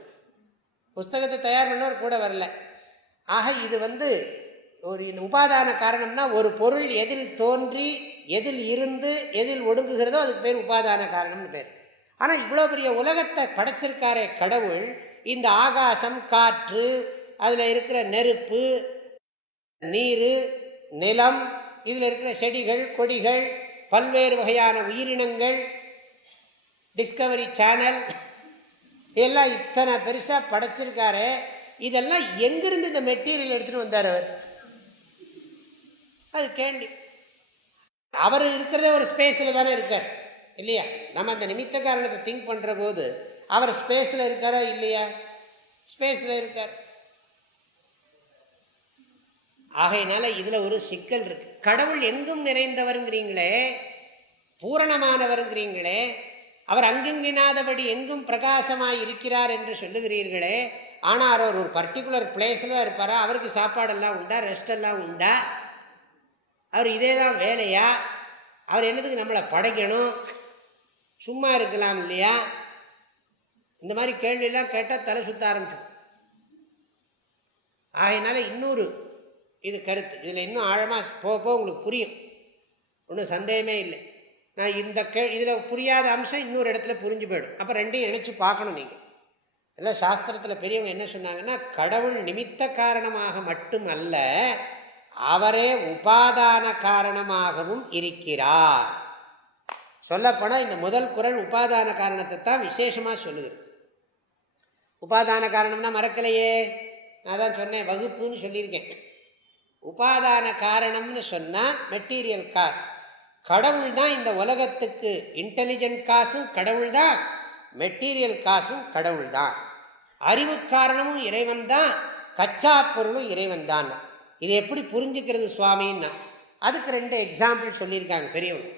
புஸ்தகத்தை தயார் பண்ணவர் கூட வரல. ஆக இது ஒரு இந்த உபாதான காரணம்னா, ஒரு பொருள் எதில் தோன்றி எதில் இருந்து எதில் ஒடுங்குகிறதோ அதுக்கு பேர் உபாதான காரணம்னு பேர். ஆனால் இவ்வளோ பெரிய உலகத்தை படைச்சிருக்காரே கடவுள், இந்த ஆகாசம், காற்று, அதில் இருக்கிற நெருப்பு, நீர், நிலம், இதில் இருக்கிற செடிகள், கொடிகள், பல்வேறு வகையான உயிரினங்கள், டிஸ்கவரி சேனல், இதெல்லாம் இத்தனை பெருசாக படைச்சிருக்காரு. இதெல்லாம் எங்கிருந்து இந்த மெட்டீரியல் எடுத்துகிட்டு வந்தார் அவர்? அது கேள்வி. அவர் இருக்கிறதே ஒரு ஸ்பேஸில் தானே இருக்கார், இல்லையா? நம்ம அந்த நிமித்த காரணத்தை திங்க் பண்ணுற போது அவர் ஸ்பேஸில் இருக்காரா இல்லையா? ஸ்பேஸில் இருக்கார். ஆகையினால இதில் ஒரு சிக்கல் இருக்கு. கடவுள் எங்கும் நிறைந்தவருங்கிறீங்களே, பூரணமானவருங்கிறீங்களே, அவர் அங்குங்கினாதபடி எங்கும் பிரகாசமாய் இருக்கிறார் என்று சொல்லுகிறீர்களே, ஆனால் அவர் ஒரு பர்டிகுலர் பிளேஸில் இருப்பாரா? அவருக்கு சாப்பாடெல்லாம் உண்டா? ரெஸ்டெல்லாம் உண்டா? அவர் இதே தான் வேலையா? அவர் என்னதுக்கு நம்மளை படைக்கணும்? சும்மா இருக்கலாம் இல்லையா? இந்த மாதிரி கேள்வியெல்லாம் கேட்டால் தலை சுத்த ஆரம்பிச்சோம். ஆகையினால இன்னொரு இது கருத்து, இதில் இன்னும் ஆழமாக போக உங்களுக்கு புரியும், ஒன்றும் சந்தேகமே இல்லை. நான் இந்த இதில் புரியாத அம்சம் இன்னொரு இடத்துல புரிஞ்சு போயிடும். அப்போ ரெண்டையும் நினச்சி பார்க்கணும். நீங்கள் எல்லாம் சாஸ்திரத்தில் பெரியவங்க என்ன சொன்னாங்கன்னா, கடவுள் நிமித்த காரணமாக மட்டுமல்ல, அவரே உபாதான காரணமாகவும் இருக்கிறார். சொல்லப்போனால் இந்த முதல் குறள் உபாதான காரணத்தை தான் விசேஷமாக சொல்லுகிறது. உபாதான காரணம்னா மறக்கலையே, நான் தான் சொன்னேன், வகுப்புன்னு சொல்லியிருக்கேன். உபாதான காரணம்னு சொன்னால் மெட்டீரியல் காஸ். கடவுள் தான் இந்த உலகத்துக்கு இன்டெலிஜென்ட் காசும் கடவுள் தான், மெட்டீரியல் காசும் கடவுள் தான். அறிவு காரணமும் இறைவன் தான், கச்சா பொருளும் இறைவன் தான். இது எப்படி புரிஞ்சுக்கிறது சுவாமின்னா, அதுக்கு 2 எக்ஸாம்பிள் சொல்லியிருக்காங்க பெரியவங்க.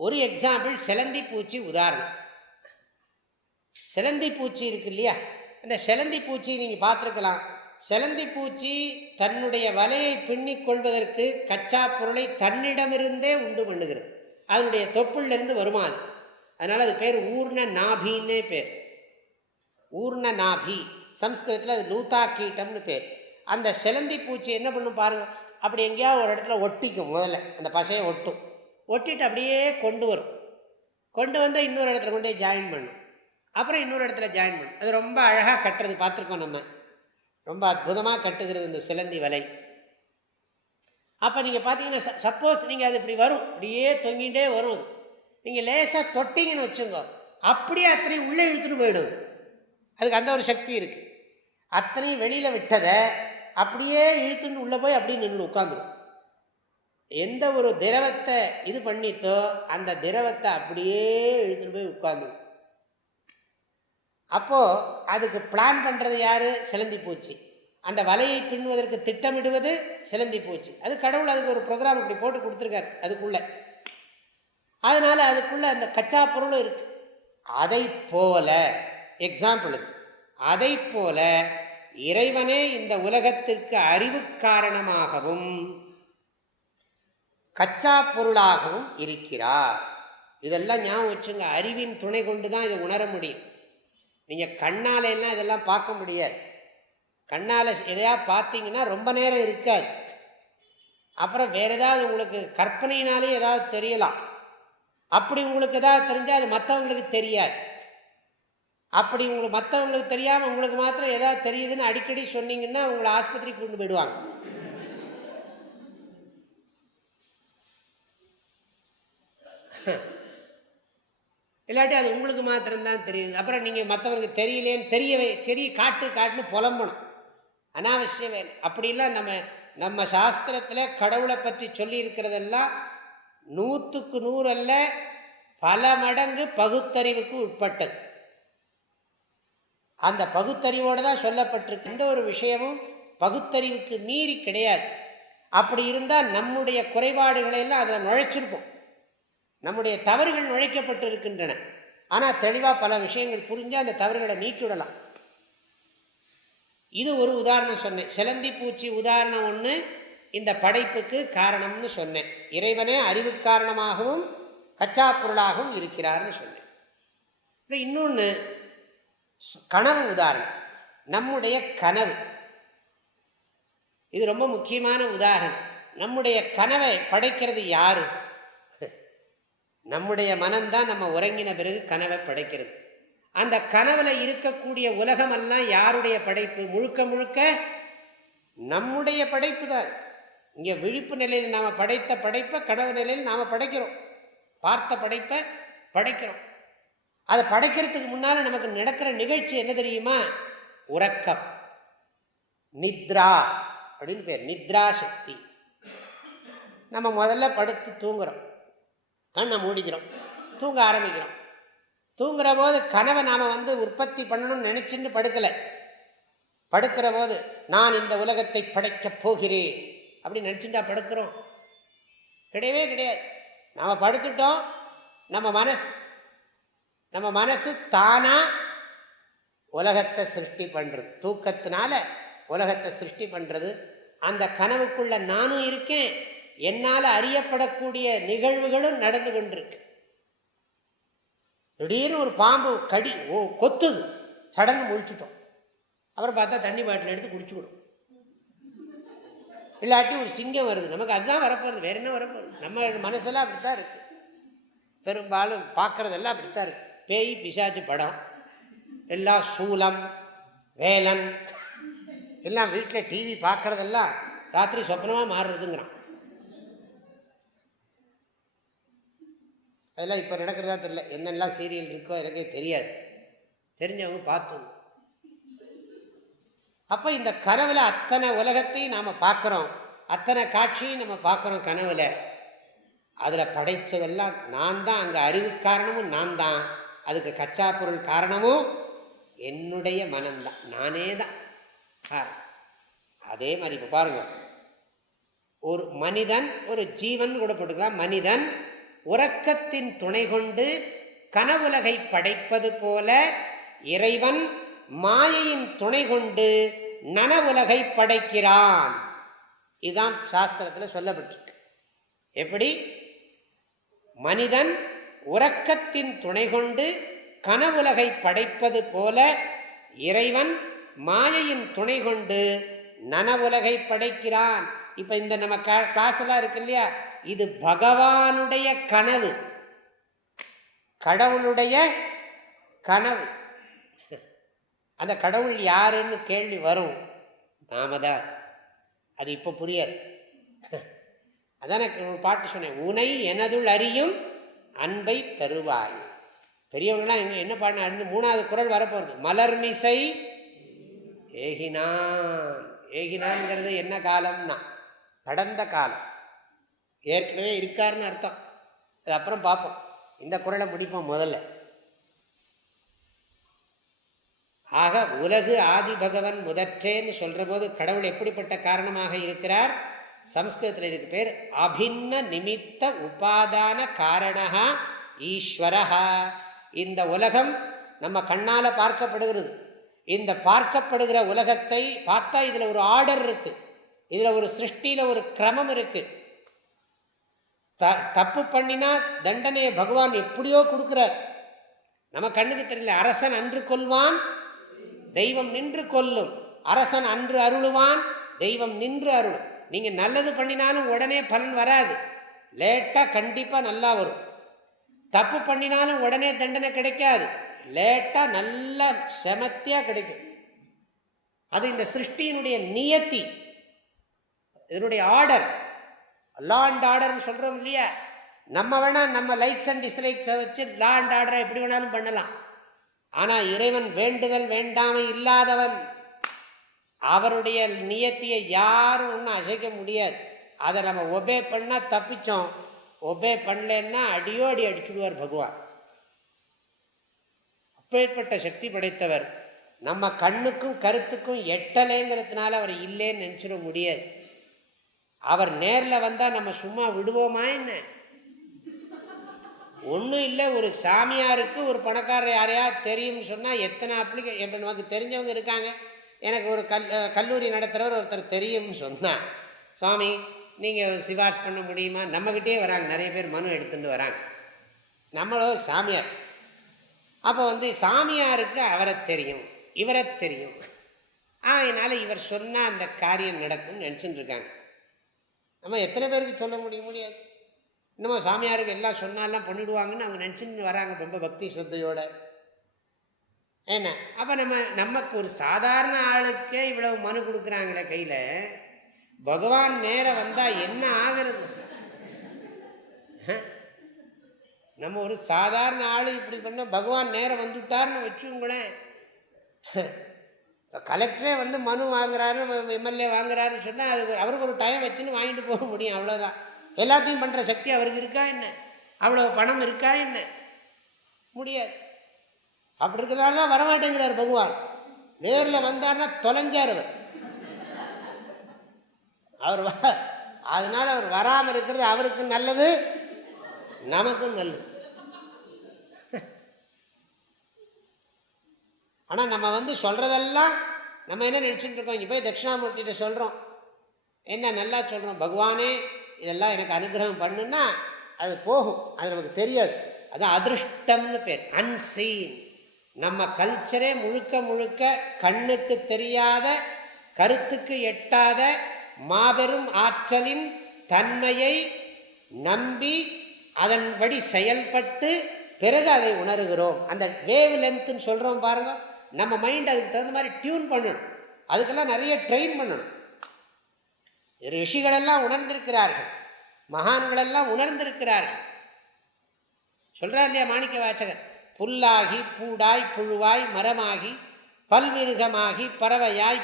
ஒரு எக்ஸாம்பிள் செலந்தி பூச்சி உதாரணம். செலந்தி பூச்சி இருக்கு இல்லையா, அந்த செலந்தி பூச்சி நீங்கள் பார்த்துருக்கலாம். செலந்தி பூச்சி தன்னுடைய வலையை பின்னிக் கொள்வதற்கு கச்சா பொருளை தன்னிடமிருந்தே உண்டு பண்ணுகிறது. அதனுடைய தொப்புள்ளிருந்து வருமா அது. அதனால் அது பேர் ஊர்ண நாபின்னே பேர். ஊர்ண நாபி, சம்ஸ்கிருதத்தில் அது லூத்தா கீட்டம்னு பேர். அந்த செலந்தி பூச்சி என்ன பண்ணும் பாருங்கள், அப்படி எங்கேயாவது ஒரு இடத்துல ஒட்டிக்கும். முதல்ல அந்த பசையை ஒட்டிட்டு அப்படியே கொண்டு வரும். கொண்டு வந்தால் இன்னொரு இடத்துல கொண்டு போய் ஜாயின் பண்ணும், அப்புறம் இன்னொரு இடத்துல ஜாயின் பண்ணும். அது ரொம்ப அழகாக கட்டுறது பார்த்துருக்கோம் நம்ம, ரொம்ப அற்புதமாக கட்டுகிறது இந்த சிலந்தி வலை. அப்போ நீங்கள் பார்த்தீங்கன்னா, சப்போஸ் நீங்கள் அது இப்படி வரும், அப்படியே தொங்கிகிட்டே வரும், நீங்கள் லேசாக தொட்டிங்கன்னு வச்சுங்க, அப்படியே அத்தனையும் உள்ளே இழுத்துட்டு போயிடும். அதுக்கு அந்த ஒரு சக்தி இருக்குது. அத்தனையும் வெளியில் விட்டதை அப்படியே இழுத்துட்டு உள்ளே போய் அப்படியே நின்று உட்காந்துடும். எந்த ஒரு திரவத்தை இது பண்ணித்தோ அந்த திரவத்தை அப்படியே இழுத்துட்டு போய் உட்காந்துடும். அப்போது அதுக்கு பிளான் பண்ணுறது யார்? சிலந்தி பூச்சி. அந்த வலையை பின்னுவதற்கு திட்டமிடுவது சிலந்தி பூச்சி. அது கடவுள் அதுக்கு ஒரு ப்ரோக்ராம் இப்படி போட்டு கொடுத்துருக்காரு அதுக்குள்ளே. அதனால் அதுக்குள்ளே அந்த கச்சா பொருளும் இருக்குது. அதை போல எக்ஸாம்பிளுக்கு, அதை போல இறைவனே இந்த உலகத்திற்கு அறிவு காரணமாகவும் கச்சா பொருளாகவும் இருக்கிறார். இதெல்லாம் ஞாபகம் வச்சுங்க. அறிவின் துணை கொண்டு தான் இதை உணர முடியும். நீங்கள் கண்ணால் எல்லாம் இதெல்லாம் பார்க்க முடியாது. கண்ணால் எதையா பார்த்தீங்கன்னா ரொம்ப நேரம் இருக்காது. அப்புறம் வேறு ஏதாவது உங்களுக்கு கற்பனையினாலே ஏதாவது தெரியலாம். அப்படி உங்களுக்கு ஏதாவது தெரிஞ்சால் அது மற்றவங்களுக்கு தெரியாது. அப்படி உங்களுக்கு மற்றவங்களுக்கு தெரியாமல் உங்களுக்கு மாத்திரம் ஏதாவது தெரியுதுன்னு அடிக்கடி சொன்னீங்கன்னா உங்களை ஆஸ்பத்திரிக்கு கொண்டு போயிடுவாங்க. இல்லாட்டி அது உங்களுக்கு மாத்திரம்தான் தெரியுது. அப்புறம் நீங்கள் மற்றவங்களுக்கு தெரியலேன்னு காட்டுன்னு புலம்பணும். அனாவசியம் வேலை. அப்படிலாம் நம்ம சாஸ்திரத்தில் கடவுளை பற்றி சொல்லி இருக்கிறதெல்லாம் 100க்கு 100 அல்ல, பல மடங்கு பகுத்தறிவுக்கு உட்பட்டது. அந்த பகுத்தறிவோடு தான் சொல்லப்பட்டிருக்கு. எந்த ஒரு விஷயமும் பகுத்தறிவுக்கு மீறி கிடையாது. அப்படி இருந்தால் நம்முடைய குறைபாடுகளை எல்லாம் அதில் நுழைச்சிருப்போம். நம்முடைய தவறுகள் நுழைக்கப்பட்டு இருக்கின்றன. ஆனால் தெளிவாக பல விஷயங்கள் புரிஞ்சு அந்த தவறுகளை நீக்கிவிடலாம். இது ஒரு உதாரணம் சொன்னேன். சிலந்தி பூச்சி உதாரணம் ஒன்று இந்த படைப்புக்கு காரணம்னு சொன்னேன். இறைவனே அறிவு காரணமாகவும் கச்சா பொருளாகவும் இருக்கிறார்னு சொன்னேன். இன்னொன்று கனவு உதாரணம். நம்முடைய கனவு இது ரொம்ப முக்கியமான உதாரணம். நம்முடைய கனவை படைக்கிறது யாரு? நம்முடைய மனம்தான். நம்ம உறங்கின பிறகு கனவை படைக்கிறது. அந்த கனவுல இருக்கக்கூடிய உலகமெல்லாம் யாருடைய படைப்பு? முழுக்க முழுக்க நம்முடைய படைப்பு தான். இங்கே விழிப்பு நிலையில் நாம் படைத்த படைப்பை கனவு நிலையில் நாம் படைக்கிறோம். பார்த்த படைப்பை படைக்கிறோம். அதை படைக்கிறதுக்கு முன்னால் நமக்கு நடக்கிற நிகழ்ச்சி என்ன தெரியுமா? உறக்கம், நித்ரா அப்படின்னு பேர். நித்ரா சக்தி. நம்ம முதல்ல படுத்து தூங்குறோம், கண்ணை மூடிக்கிறோம், தூங்க ஆரம்பிக்கிறோம். தூங்குற போது கனவை நாம் உற்பத்தி பண்ணணும்னு நினைச்சுன்னு படுக்கலை. படுக்கிற போது நான் இந்த உலகத்தை படைக்கப் போகிறேன் அப்படின்னு நினச்சிட்டா படுக்கிறோம்? கிடையவே கிடையாது. நாம் படுத்துட்டோம். நம்ம மனசு தானா உலகத்தை சிருஷ்டி பண்ணுறது. தூக்கத்தினால உலகத்தை சிருஷ்டி பண்ணுறது. அந்த கனவுக்குள்ள நானும் இருக்கேன். என்னால் அறியப்படக்கூடிய நிகழ்வுகளும் நடந்து கொண்டிருக்கு. திடீர்னு ஒரு பாம்பு கொத்துது, சடங்கு முழிச்சுட்டோம். அப்புறம் பார்த்தா தண்ணி பாட்டில் எடுத்து குடிச்சுக்கணும். இல்லாட்டி ஒரு சிங்கம் வருது, நமக்கு அதுதான் வரப்போகிறது, வேற என்ன வரப்போகிறது? நம்ம மனசெல்லாம் அப்படித்தான் இருக்கு. பெரும்பாலும் பார்க்கறதெல்லாம் அப்படித்தான் இருக்கு. பேய் பிசாச்சு படம் எல்லாம், சூலம் வேலன் எல்லாம் வீட்டில் டிவி பார்க்கறதெல்லாம் ராத்திரி சொப்னமாக மாறுறதுங்கிறான். அதெல்லாம் இப்போ நடக்கிறதா தெரியல. என்னெல்லாம் சீரியல் இருக்கோ எனக்கே தெரியாது. தெரிஞ்சவங்க பார்த்தோம். அப்போ இந்த கனவுல அத்தனை உலகத்தையும் நாம் பார்க்குறோம், அத்தனை காட்சியும் நம்ம பார்க்குறோம் கனவுல. அதில் படைத்ததெல்லாம் நான் தான். அங்கே அறிவு காரணமும் நான் தான், அதுக்கு கச்சா பொருள் காரணமும் என்னுடைய மனம்தான், நானே தான் காரணம். அதே மாதிரி இப்போ பாருங்க, ஒரு மனிதன், ஒரு ஜீவன் கூட போட்டுக்கலாம். மனிதன் உறக்கத்தின் துணை கொண்டு கனவுலகை படைப்பது போல இறைவன் மாயையின் துணை கொண்டு நனவுலகை படைக்கிறான். இதுதான் சாஸ்திரத்தில் சொல்லப்பட்டிருக்கு. எப்படி? மனிதன் உறக்கத்தின் துணை கொண்டு கனவுலகை படைப்பது போல இறைவன் மாயையின் துணை கொண்டு நனவுலகை படைக்கிறான். இப்போ இந்த நம்ம கிளாஸெல்லாம் இருக்கு இல்லையா, இது பகவானுடைய கனவு, கடவுளுடைய கனவு. அந்த கடவுள் யாருன்னு கேள்வி வரும், நாம தான். அது இப்போ புரியாது. அதான் ஒரு பாட்டு சொன்னேன், உனை எனதுள் அறியும் அன்பை தருவாய். பெரியவங்களாம் என்ன பாடின? 3வது குறள் வரப்போகிறது. மலர்மிசை ஏகினான். ஏகினான்ங்கிறது என்ன காலம்னா கடந்த காலம், ஏற்கனவே இருக்காருன்னு அர்த்தம். அது அப்புறம் பார்ப்போம். இந்த குறளை முடிப்போம் முதல்ல. ஆக உலகு ஆதி பகவன் முதற்றேன்னு சொல்கிற போது கடவுள் எப்படிப்பட்ட காரணமாக இருக்கிறார்? சம்ஸ்கிருதத்தில் இதுக்கு பேர் அபின்ன நிமித்த உபாதான காரணா ஈஸ்வரஹா. இந்த உலகம் நம்ம கண்ணால் பார்க்கப்படுகிறது. இந்த பார்க்கப்படுகிற உலகத்தை பார்த்தா இதில் ஒரு ஆர்டர் இருக்குது, இதில் ஒரு சிருஷ்டியில் ஒரு கிரமம் இருக்குது. தப்பு பண்ணினா தண்டனையை பகவான் எப்படியோ கொடுக்குறார், நம்ம கண்ணுக்கு தெரியல. அரசன் அன்று கொல்வான், தெய்வம் நின்று கொல்லும். அரசன் அன்று அருளுவான், தெய்வம் நின்று அருளும். நீங்கள் நல்லது பண்ணினாலும் உடனே பலன் வராது, லேட்டாக கண்டிப்பாக நல்லா வரும். தப்பு பண்ணினாலும் உடனே தண்டனை கிடைக்காது, லேட்டாக நல்லா செமத்தியாக கிடைக்கும். அது இந்த சிருஷ்டியினுடைய நியத்தி, இதனுடைய ஆர்டர். லா அண்ட் ஆர்டர்னு சொல்கிறோம் இல்லையா? நம்ம வேணால் நம்ம லைக்ஸ் அண்ட் டிஸ்லைக்ஸை வச்சு லா அண்ட் ஆர்டரை எப்படி வேணாலும் பண்ணலாம். ஆனால் இறைவன் வேண்டுதல் வேண்டாமை இல்லாதவன். அவருடைய நியத்தியை யாரும் ஒன்றும் அசைக்க முடியாது. அதை நம்ம ஒபே பண்ணால் தப்பிச்சோம், ஒபே பண்ணலன்னா அடியோ அடி அடிச்சுடுவார் பகவான். அப்பேற்பட்ட சக்தி படைத்தவர். நம்ம கண்ணுக்கும் கருத்துக்கும் எட்டலைங்கிறதுனால அவர் இல்லைன்னு நினச்சிட முடியாது. அவர் நேரில் வந்தால் நம்ம சும்மா விடுவோமா என்ன? ஒன்றும் இல்லை, ஒரு சாமியாருக்கு ஒரு பணக்காரர் யாரையா தெரியும்னு சொன்னால் எத்தனை இப்போ நமக்கு தெரிஞ்சவங்க இருக்காங்க. எனக்கு ஒரு கல்லூரி நடத்துகிறவர் ஒருத்தர் தெரியும்னு சொன்னால், சுவாமி நீங்கள் சிபாரிசு பண்ண முடியுமா? நம்மக்கிட்டே வராங்க, நிறைய பேர் மனு எடுத்துகிட்டு வராங்க. நம்மளோ சாமியார். அப்போ சாமியாருக்கு அவரை தெரியும், இவரை தெரியும், அதனால் இவர் சொன்னால் அந்த காரியம் நடக்கும்னு நினச்சிட்டு இருக்காங்க. நம்ம எத்தனை பேருக்கு சொல்ல முடியாது. இன்னமும் சாமியாருக்கு எல்லாம் சொன்னாலாம் பண்ணிவிடுவாங்கன்னு அவங்க நினச்சின்னு வராங்க ரொம்ப பக்தி ஸ்ரத்தையோடு. என்ன அப்போ நமக்கு ஒரு சாதாரண ஆளுக்கே இவ்வளவு மனு கொடுக்குறாங்களே கையில், பகவான் நேரம் வந்தால் என்ன ஆகிறது? நம்ம ஒரு சாதாரண ஆள் இப்படி பண்ண பகவான் நேரம் வந்துவிட்டார்னு வச்சுங்களேன். கலெக்டரே மனு வாங்குறாரு, எம்எல்ஏ வாங்குறாருன்னு சொன்னால் அது அவருக்கு ஒரு டைம் வச்சுன்னு வாங்கிட்டு போக முடியும், அவ்வளோதான். எல்லாத்தையும் பண்ணுற சக்தி அவருக்கு இருக்கா என்ன? அவ்வளோ பணம் இருக்கா என்ன? முடியாது. அப்படி இருக்கிறதால தான் வரமாட்டேங்கிறார் பகவான். நேரில் வந்தார்னா தொலைஞ்சார் அவர். அதனால அவர் வராமல் இருக்கிறது அவருக்கு நல்லது, நமக்கும் நல்லது. ஆனால் நம்ம சொல்கிறதெல்லாம் நம்ம என்ன நினச்சிட்டு இருக்கோம்? இங்கே போய் தட்சிணாமூர்த்திகிட்ட சொல்கிறோம், என்ன நல்லா சொல்கிறோம், பகவானே இதெல்லாம் எனக்கு அனுகிரகம் பண்ணுன்னா அது போகும். அது நமக்கு தெரியாது. அதுதான் அதிருஷ்டம்னு பேர், அன்சீன். நம்ம கல்ச்சரே முழுக்க கண்ணுக்கு தெரியாத, கருத்துக்கு எட்டாத மாபெரும் ஆற்றலின் தன்மையை நம்பி அதன்படி செயல்பட்டு பிறகு அதை உணர்கிறோம். அந்த வேவ் லென்த்துன்னு சொல்கிறோம் பாருங்க, நம்ம மைண்ட் அதுக்கு தகுந்த மாதிரி டியூன் பண்ணணும். அதுக்கெல்லாம் நிறைய ட்ரெயின் பண்ணணும். ரிஷிகளெல்லாம் உணர்ந்திருக்கிறார்கள், மகான்களெல்லாம் உணர்ந்திருக்கிறார்கள். சொல்கிறார் இல்லையா மாணிக்க வாசகர், புல்லாகி பூடாய் புழுவாய் மரமாகி பல்விருகமாகி பறவையாய்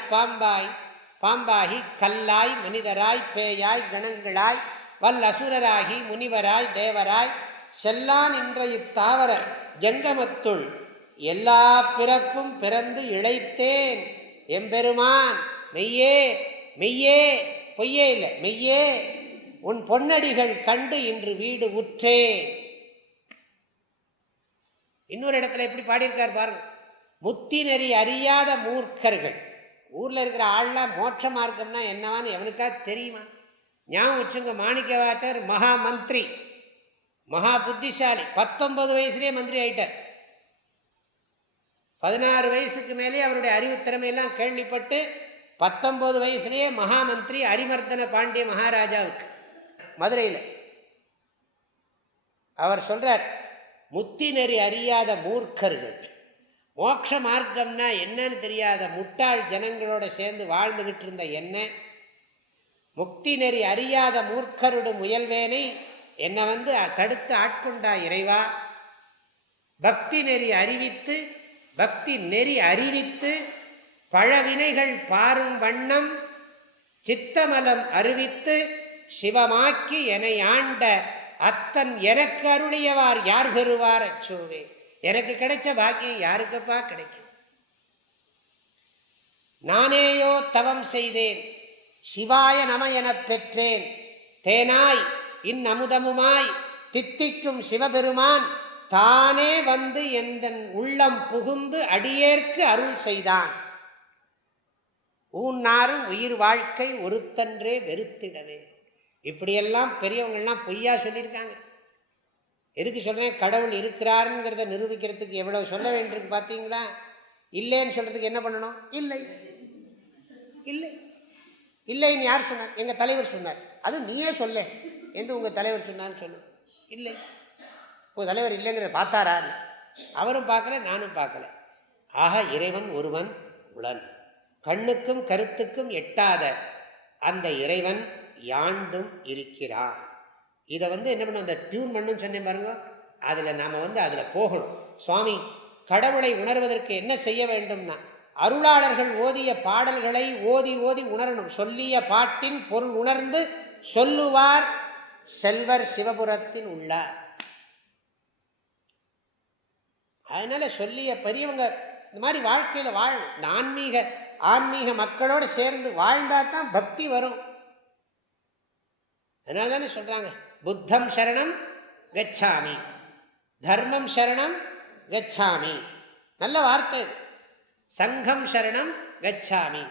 பாம்பாகி கல்லாய் மனிதராய் பேயாய் கணங்களாய் வல்லசுரராகி முனிவராய் தேவராய் செல்லான் என்ற இத்தாவர ஜங்கமத்துள் எல்லா பிறப்பும் பிறந்து இழைத்தேன் எம்பெருமான் மெய்யே மெய்யே, பொய்யே இல்லை மெய்யே, உன் பொன்னடிகள் கண்டு இன்று வீடு உற்றேன். இன்னொரு இடத்துல எப்படி பாடியிருக்கார் பாருங்க, முத்தி நெறி அறியாத மூர்க்கர்கள். ஊரில் இருக்கிற ஆள்லாம் மோட்ச மார்க்கம்னா என்னவான்னு எவனுக்கா தெரியுமா? ஞாபகம் வச்சுங்க, மாணிக்க வாசகர் மகா மந்திரி, மகா புத்திசாலி. 19 வயசுலேயே மந்திரி ஆயிட்டார். 16 வயசுக்கு மேலே அவருடைய அறிவு திறமையெல்லாம் கேள்விப்பட்டு 19 வயசுலேயே மகா மந்திரி அரிமர்தன பாண்டிய மகாராஜாவுக்கு மதுரையில். அவர் சொல்றார், முத்தி நெறி அறியாத மூர்க்கர்கள், மோட்ச மார்க்கம்னா என்னன்னு தெரியாத முட்டாள் ஜனங்களோட சேர்ந்து வாழ்ந்துகிட்டு இருந்த என்ன, முக்தி நெறி அறியாத மூர்க்கருடு முயல்வேனை என்னை தடுத்து ஆட்கொண்டா இறைவா. பக்தி நெறி அறிவித்து பழவினைகள் பாரும் வண்ணம் சித்தமலம் அறிவித்து சிவமாக்கி என்னை ஆண்ட அத்தன் எனக்கு அருளியவார் யார் பெறுவார் அச்சோவே. எனக்கு கிடைச்ச பாக்கியம் யாருக்குப்பா கிடைக்கும்? நானேயோ தவம் செய்தேன், சிவாய நம எனப் பெற்றேன். தேனாய் இன்னமுதமுமாய் தித்திக்கும் சிவபெருமான் தானே எந்தன் உள்ளம் புகுந்து அடியேற்கு அருள் செய்தான். ஊன்னாரும் உயிர் வாழ்க்கை ஒருத்தன்றே வெறுத்திடவே. இப்படியெல்லாம் பெரியவங்கள்லாம் பொய்யா சொல்லியிருக்காங்க. எதுக்கு சொல்கிறேன்? கடவுள் இருக்கிறாருங்கிறத நிரூபிக்கிறதுக்கு எவ்வளவு சொல்ல வேண்டியிருக்கு பார்த்தீங்களா? இல்லைன்னு சொல்கிறதுக்கு என்ன பண்ணணும்? இல்லை இல்லை இல்லைன்னு யார் சொன்னார்? எங்கள் தலைவர் சொன்னார். அது நீயே சொல்ல, எந்த உங்கள் தலைவர் சொன்னார்னு சொல்லு. இல்லை, உங்கள் தலைவர் இல்லைங்கிறத பார்த்தாரா? அவரும் பார்க்கல, நானும் பார்க்கல. ஆக இறைவன் ஒருவன் உளன். கண்ணுக்கும் கருத்துக்கும் எட்டாத அந்த இறைவன் யாண்டும் இருக்கிறான். இதை என்ன பண்ணணும்? அந்த டியூன் பண்ணணும்னு சொன்னேன் பாருங்க, அதில் நாம் அதில் போகணும். சுவாமி கடவுளை உணர்வதற்கு என்ன செய்ய வேண்டும்னா, அருளாளர்கள் ஓதிய பாடல்களை ஓதி ஓதி உணரணும். சொல்லிய பாட்டின் பொருள் உணர்ந்து சொல்லுவார் செல்வர் சிவபுரத்தின் உள்ளார். அதனால சொல்லிய பெரியவங்க இந்த மாதிரி வாழ்க்கையில் வாழணும். இந்த ஆன்மீக மக்களோடு சேர்ந்து வாழ்ந்தால் தான் பக்தி வரும். அதனால தானே சொல்கிறாங்க, புத்தம் சரணம் கச்சாமி, தர்மம் சரணம் கச்சாமி. நல்ல வார்த்தை இது. சங்கம் சரணம் கச்சாமி.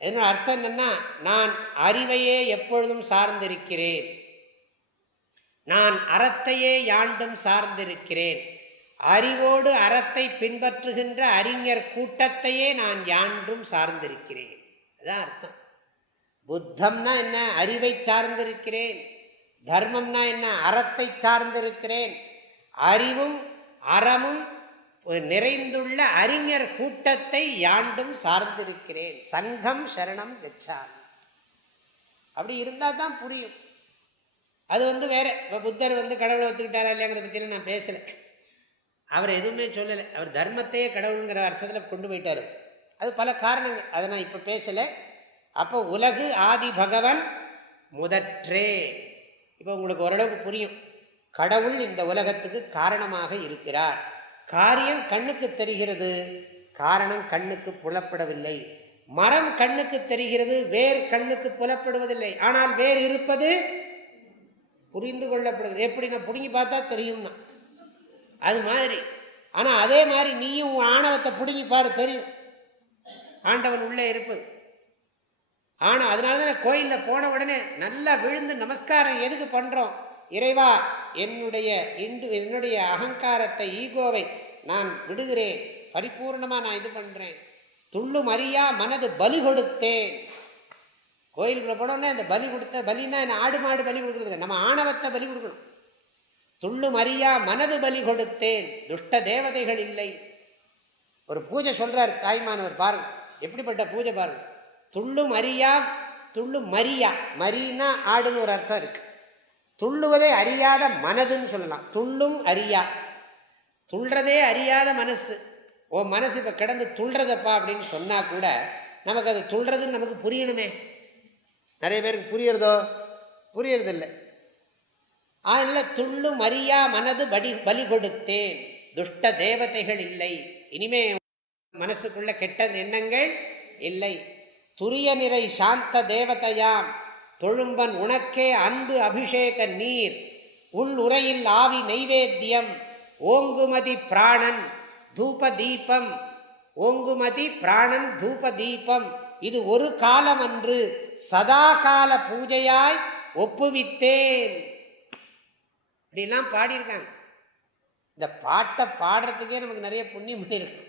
என்னோட அர்த்தம் என்னன்னா, நான் அறிவையே எப்பொழுதும் சார்ந்திருக்கிறேன், நான் அறத்தையே யாண்டும் சார்ந்திருக்கிறேன், அறிவோடு அறத்தை பின்பற்றுகின்ற அறிஞர் கூட்டத்தையே நான் யாண்டும் சார்ந்திருக்கிறேன். அதுதான் அர்த்தம். புத்தம்னா என்ன? அறிவை சார்ந்திருக்கிறேன். தர்மம்னா என்ன? அறத்தை சார்ந்திருக்கிறேன். அறிவும் அறமும் நிறைந்துள்ள அறிஞர் கூட்டத்தை யாண்டும் சார்ந்திருக்கிறேன். சங்கம் சரணம் கச்சாமி. அப்படி இருந்தால் தான் புரியும். அது வேற. இப்போ புத்தர் கடவுளை ஒத்துக்கிட்டாரா இல்லையாங்கிறத பற்றின நான் பேசலை. அவர் எதுவுமே சொல்லலை. அவர் தர்மத்தையே கடவுளுங்கிற அர்த்தத்தில் கொண்டு போயிட்டார். அது பல காரணங்கள், அதை நான் இப்போ பேசலை. அப்போ உலகு ஆதி பகவன் முதற்றே. இப்போ உங்களுக்கு ஓரளவுக்கு புரியும். கடவுள் இந்த உலகத்துக்கு காரணமாக இருக்கிறார். காரியம் கண்ணுக்கு தெரிகிறது, காரணம் கண்ணுக்கு புலப்படவில்லை. மரம் கண்ணுக்கு தெரிகிறது, வேர் கண்ணுக்கு புலப்படுவதில்லை. ஆனால் வேர் இருப்பது புரிந்து கொள்ளப்படுகிறது. எப்படி? நான் பிடுங்கி பார்த்தா தெரியும்னா அது மாதிரி. ஆனால் அதே மாதிரி நீயும் ஆணவத்தை பிடுங்கி பாரு, தெரியும் ஆண்டவன் உள்ளே இருப்பது. ஆனால் அதனால தான் கோயிலில் போன உடனே நல்லா விழுந்து நமஸ்காரம் எதுக்கு பண்ணுறோம்? இறைவா, என்னுடைய அகங்காரத்தை, ஈகோவை நான் விடுகிறேன், பரிபூர்ணமாக நான் இது பண்ணுறேன். துள்ளும் அறியா மனது பலி கொடுத்தேன். கோயிலுக்குள்ள போனோடனே அந்த பலி கொடுத்த, பலினா என்ன? ஆடு மாடு பலி கொடுக்குறது, நம்ம ஆணவத்தை பலி கொடுக்கணும். துள்ளும் அறியா மனது பலி கொடுத்தேன், துஷ்ட தேவதைகள் இல்லை. ஒரு பூஜை சொல்றார் தாய்மானவர், பாருங்க எப்படிப்பட்ட பூஜை பாருங்க. துள்ளும் அறியா, துள்ளும் மரியா, மரினா ஆடுன்னு ஒரு அர்த்தம் இருக்கு. துள்ளுவதே அறியாத மனதுன்னு சொல்லலாம். துள்ளும் அறியா, துள்றதே அறியாத மனசு. ஓ மனசு இப்போ கிடந்து துள்றதப்பா அப்படின்னு சொன்னா கூட நமக்கு அது துள்றதுன்னு நமக்கு புரியணுமே. நிறைய பேருக்கு புரியறதோ? புரியறதில்லை. அதனால் துள்ளும் அறியா மனது பலி கொடுத்தேன், துஷ்ட தேவதைகள் இல்லை. இனிமே மனசுக்குள்ள கெட்ட எண்ணங்கள் இல்லை. துரிய நிறை சாந்த தேவதையாம் தொழும்பன் உனக்கே அன்பு அபிஷேக நீர், உள் உரையில் ஆவி நைவேத்தியம், ஓங்குமதி பிராணன் தூப தீபம். ஓங்குமதி பிராணன் தூப தீபம். இது ஒரு காலம் அன்று சதா கால பூஜையாய் ஒப்புவித்தேன். இப்படிலாம் பாடியிருக்காங்க. இந்த பாட்டை பாடுறதுக்கே நமக்கு நிறைய புண்ணியம் பண்ணியிருக்கு.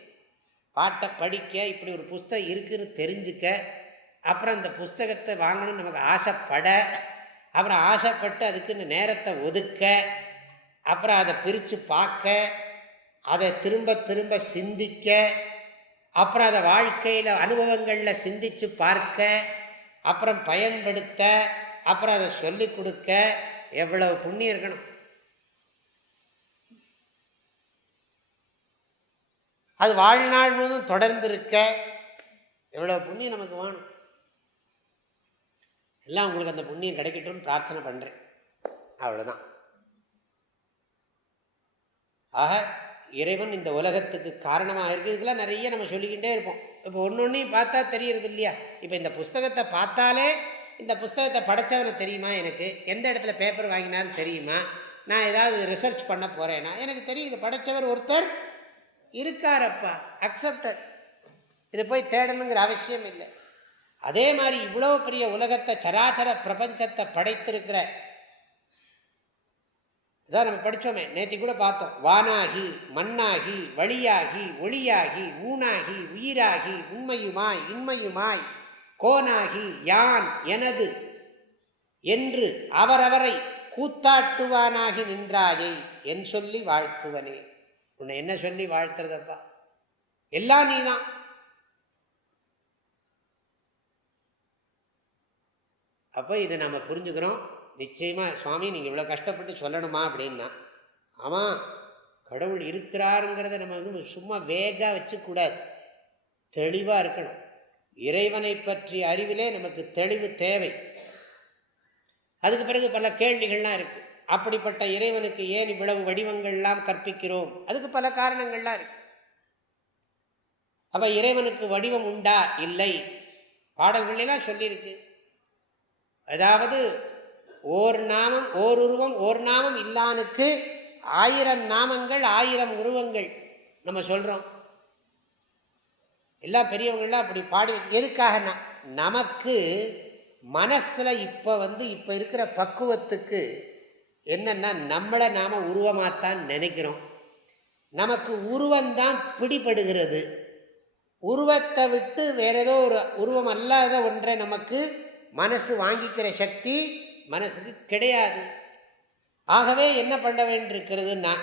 பாட்டை படிக்க, இப்படி ஒரு புஸ்தகம் இருக்குன்னு தெரிஞ்சுக்க, அப்புறம் அந்த புஸ்தகத்தை வாங்கணும்னு நமக்கு ஆசைப்பட, அப்புறம் ஆசைப்பட்டு அதுக்குன்னு நேரத்தை ஒதுக்க, அப்புறம் அதை பிரித்து பார்க்க, அதை திரும்ப திரும்ப சிந்திக்க, அப்புறம் அதை வாழ்க்கையில் அனுபவங்களில் சிந்தித்து பார்க்க, அப்புறம் பயன்படுத்த, அப்புறம் அதை சொல்லிக் கொடுக்க, எவ்வளவு புண்ணியம் இருக்கணும். அது வாழ்நாள் முழுவதும் தொடர்ந்து இருக்க எவ்வளோ புண்ணியம் நமக்கு வேணும். எல்லாம் உங்களுக்கு அந்த புண்ணியம் கிடைக்கட்டும்னு பிரார்த்தனை பண்ணுறேன். அவ்வளோதான். ஆக இறைவன் இந்த உலகத்துக்கு காரணமாக இருக்கிறதுக்கெல்லாம் நிறைய நம்ம சொல்லிக்கிட்டே இருப்போம். இப்போ ஒன்று ஒன்றையும் பார்த்தா தெரியறது இல்லையா? இப்போ இந்த புஸ்தகத்தை பார்த்தாலே, இந்த புஸ்தகத்தை படைத்தவனை தெரியுமா, எனக்கு எந்த இடத்துல பேப்பர் வாங்கினாலும் தெரியுமா, நான் ஏதாவது ரிசர்ச் பண்ண போகிறேன்னா எனக்கு தெரியும், இது படைத்தவர் ஒருத்தர் இருக்காரப்பா, அக்செப்டட். இது போய் தேடணுங்கிற அவசியம் இல்லை. அதே மாதிரி இவ்வளோ பெரிய உலகத்தை, சராச்சர பிரபஞ்சத்தை படைத்திருக்கிற, இதான் நம்ம படித்தோமே, நேற்று கூட பார்த்தோம். வானாகி மண்ணாகி வழியாகி ஒளியாகி ஊனாகி உயிராகி உண்மையுமாய் இன்மையுமாய் கோனாகி யான் எனது என்று அவரவரை கூத்தாட்டுவானாகி நின்றாயை என் சொல்லி வாழ்த்துவனே. உன்னை என்ன சொல்லி வாழ்த்துறதப்பா? எல்லாம் நீதான். அப்போ இதை நம்ம புரிஞ்சுக்கிறோம். நிச்சயமாக சுவாமி நீங்கள் இவ்வளோ கஷ்டப்பட்டு சொல்லணுமா அப்படின்னா, ஆமாம் கடவுள் இருக்கிறாருங்கிறத நம்ம வந்து சும்மா வேகாக வச்சுக்கூடாது, தெளிவாக இருக்கணும். இறைவனை பற்றிய அறிவிலே நமக்கு தெளிவு தேவை. அதுக்கு பிறகு பல கேள்விகள்லாம் இருக்குது. அப்படிப்பட்ட இறைவனுக்கு ஏன் இவ்வளவு வடிவங்கள்லாம் கற்பிக்கிறோம்? அதுக்கு பல காரணங்கள்லாம் இருக்கு. அப்போ இறைவனுக்கு வடிவம் உண்டா? இல்லை. பாடல்களெல்லாம் சொல்லியிருக்கு. அதாவது ஓர் நாமம் ஓர் உருவம் ஓர் நாமம் இல்லானுக்கு 1000 நாமங்கள் 1000 உருவங்கள் நம்ம சொல்கிறோம். எல்லாம் பெரியவங்கள்லாம் அப்படி பாடி வச்சு எதுக்காகனா நமக்கு மனசில் இப்போ இருக்கிற பக்குவத்துக்கு என்னென்னா நம்மளை நாம் உருவமாகத்தான் நினைக்கிறோம். நமக்கு உருவந்தான் பிடிபடுகிறது. உருவத்தை விட்டு வேற ஏதோ ஒரு உருவம் அல்லாத ஒன்றை நமக்கு மனசு வாங்கிக்கிற சக்தி மனசுக்கு கிடையாது. ஆகவே என்ன பண்ண வேண்டியிருக்கிறதுனா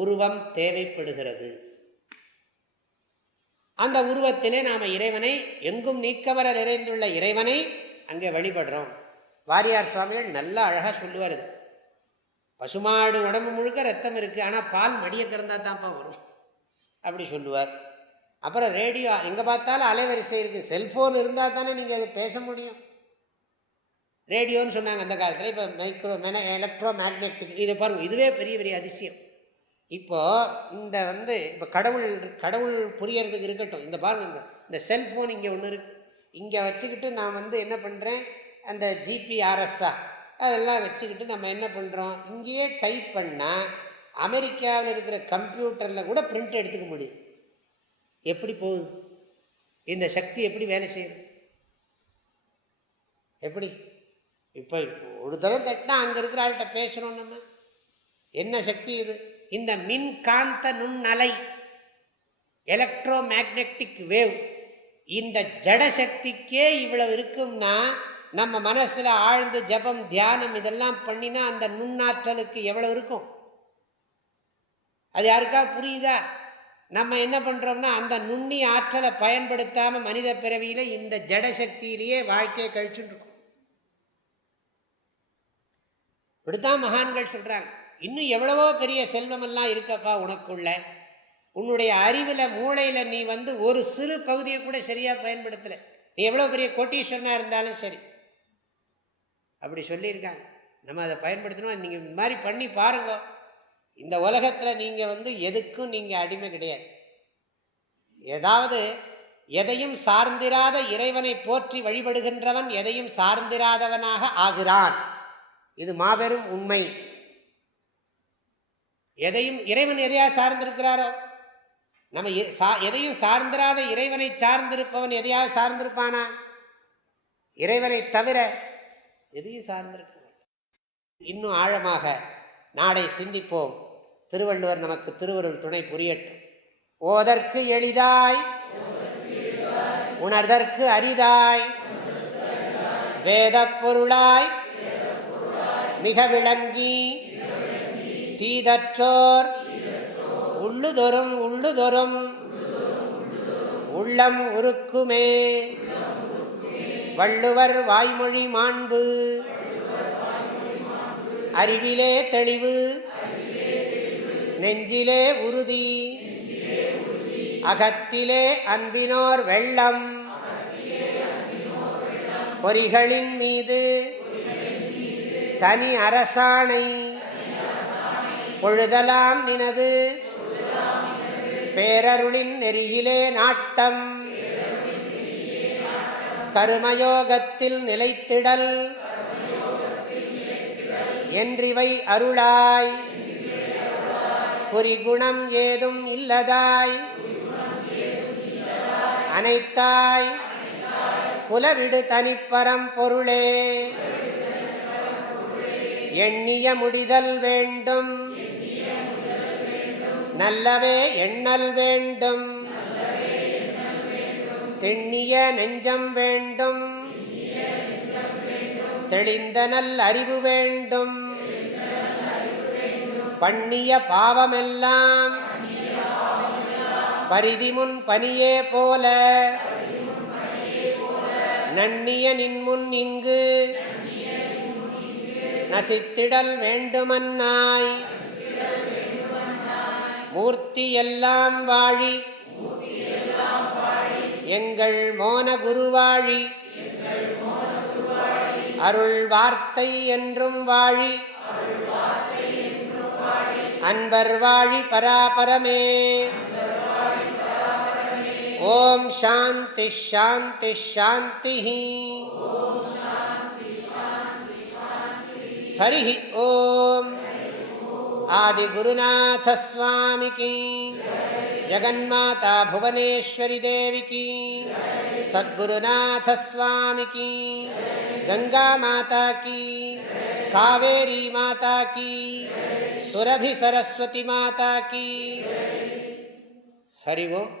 உருவம் தேவைப்படுகிறது. அந்த உருவத்திலே நாம் இறைவனை எங்கும் நீக்கமர நிறைந்துள்ள இறைவனை அங்கே வழிபடுறோம். வாரியார் சுவாமிகள் நல்லா அழகாக சொல்லுவார். இது பசுமாடு உடம்பு முழுக்க ரத்தம் இருக்குது, ஆனால் பால் மடியை திறந்தா தான்ப்பா வரும் அப்படி சொல்லுவார். அப்புறம் ரேடியோ எங்கே பார்த்தாலும் அலைவரிசை இருக்குது. செல்ஃபோன் இருந்தால் தானே நீங்கள் அதை பேச முடியும். ரேடியோன்னு சொன்னாங்க அந்த காலத்தில். இப்போ எலக்ட்ரோ மேக்னெட்டிக் இது பாருங்கள், இதுவே பெரிய பெரிய அதிசயம். இப்போது இந்த இப்போ கடவுள் புரியறதுக்கு இருக்கட்டும். இந்த பாருங்க, இந்த செல்ஃபோன் இங்கே ஒன்று இருக்குது. இங்கே வச்சுக்கிட்டு நான் என்ன பண்ணுறேன், அந்த ஜிபிஆர்எஸ்ஸா அதெல்லாம் வச்சுக்கிட்டு நம்ம என்ன பண்ணுறோம், இங்கேயே டைப் பண்ணால் அமெரிக்காவில் இருக்கிற கம்ப்யூட்டரில் கூட பிரிண்ட் எடுத்துக்க முடியும். எப்படி போகுது இந்த சக்தி? எப்படி வேலை செய்யுது? எப்படி இப்போ ஒரு தடவை தட்டினா அங்கே இருக்கிற ஆள்கிட்ட பேசுகிறோம் நம்ம. என்ன சக்தி இது? இந்த மின்காந்த நுண்ணலை, எலக்ட்ரோ மேக்னெட்டிக் வேவ், இந்த ஜடசக்திக்கே இவ்வளவு இருக்கும்னா நம்ம மனசில் ஆழ்ந்து ஜபம் தியானம் இதெல்லாம் பண்ணினா அந்த நுண்ணாற்றலுக்கு எவ்வளவு இருக்கும்? அது யாருக்கா புரியுதா? நம்ம என்ன பண்ணுறோம்னா அந்த நுண்ணி ஆற்றலை பயன்படுத்தாமல் மனித பிறவியில் இந்த ஜடசக்தியிலேயே வாழ்க்கையை கழிச்சுட்டு இருக்கோம். இப்படித்தான் மகான்கள் சொல்கிறாங்க. இன்னும் எவ்வளவோ பெரிய செல்வமெல்லாம் இருக்கப்பா உனக்குள்ள. உன்னுடைய அறிவில் மூளையில் நீ ஒரு சிறு பகுதியை கூட சரியாக பயன்படுத்தலை. நீ எவ்வளோ பெரிய கோட்டீஸ்வரனாக இருந்தாலும் சரி அப்படி சொல்லியிருக்காங்க. நம்ம அதை பயன்படுத்தணும். நீங்கள் இந்த மாதிரி பண்ணி பாருங்க. இந்த உலகத்தில் நீங்கள் எதுக்கும் நீங்கள் அடிமை கிடையாது. ஏதாவது எதையும் சார்ந்திராத இறைவனை போற்றி வழிபடுகின்றவன் எதையும் சார்ந்திராதவனாக ஆகிறான். இது மாபெரும் உண்மை. இறைவன் எதையா சார்ந்திருக்கிறாரோ, நம்ம எதையும் சார்ந்திராத இறைவனை சார்ந்திருப்பவன் எதையாவது சார்ந்திருப்பானா? இறைவனை தவிர எதையும் சார்ந்திருக்க. இன்னும் ஆழமாக நாளை சிந்திப்போம். திருவள்ளுவர் நமக்கு திருவருள் துணை புரியட்டும். ஓதற்கு எளிதாய் உணர்தற்கு அரிதாய் வேதப் பொருளாய் மிக விளங்கி தீதற்றோர் உள்ளுதொரும் உள்ளம் உருக்குமே. வள்ளுவர் வாய்மொழி மாண்பு அறிவிலே தெளிவு நெஞ்சிலே உறுதி அகத்திலே அன்பினோர் வெள்ளம் பொறிகளின் மீது தனி அரசாணை பொழுதலாம் நினது பேரருளின் நெறியிலே நாட்டம் கருமயோகத்தில் நிலைத்திடல் என்றிவை அருளாய் குறிகுணம் ஏதும் இல்லதாய் அனைத்தாய் குலவிடு தனிப்பரம் பொருளே எண்ணிய முடிதல் வேண்டும் நல்லவே எண்ணல் வேண்டும் திண்ணிய நெஞ்சம் வேண்டும் தெளிந்த நல் அறிவு வேண்டும் பண்ணிய பாவமெல்லாம் பரிதிமுன் பனியே போல நன்னிய நின்முன் இங்கு நசித்திடல் வேண்டுமன்னாய் மூர்த்தி எல்லாம் வாழி எங்கள் மோன குருவாழி அருள் வார்த்தை என்றும் வாழி அன்பர் வாழி பராபரமே. ஓம் சாந்தி ஷாந்தி ஷாந்தி. ஹரி ஓம் ஆதிகுருநாத ஸ்வாமி கீ, ஜகன்மாதா புவனேஸ்வரி தேவி கீ, சத்குருநாத ஸ்வாமி கீ, கங்கா மாதா கீ, காவேரி மாதா கீ, சுரபி சரஸ்வதி மாதா கீ. ஹரி ஓம்.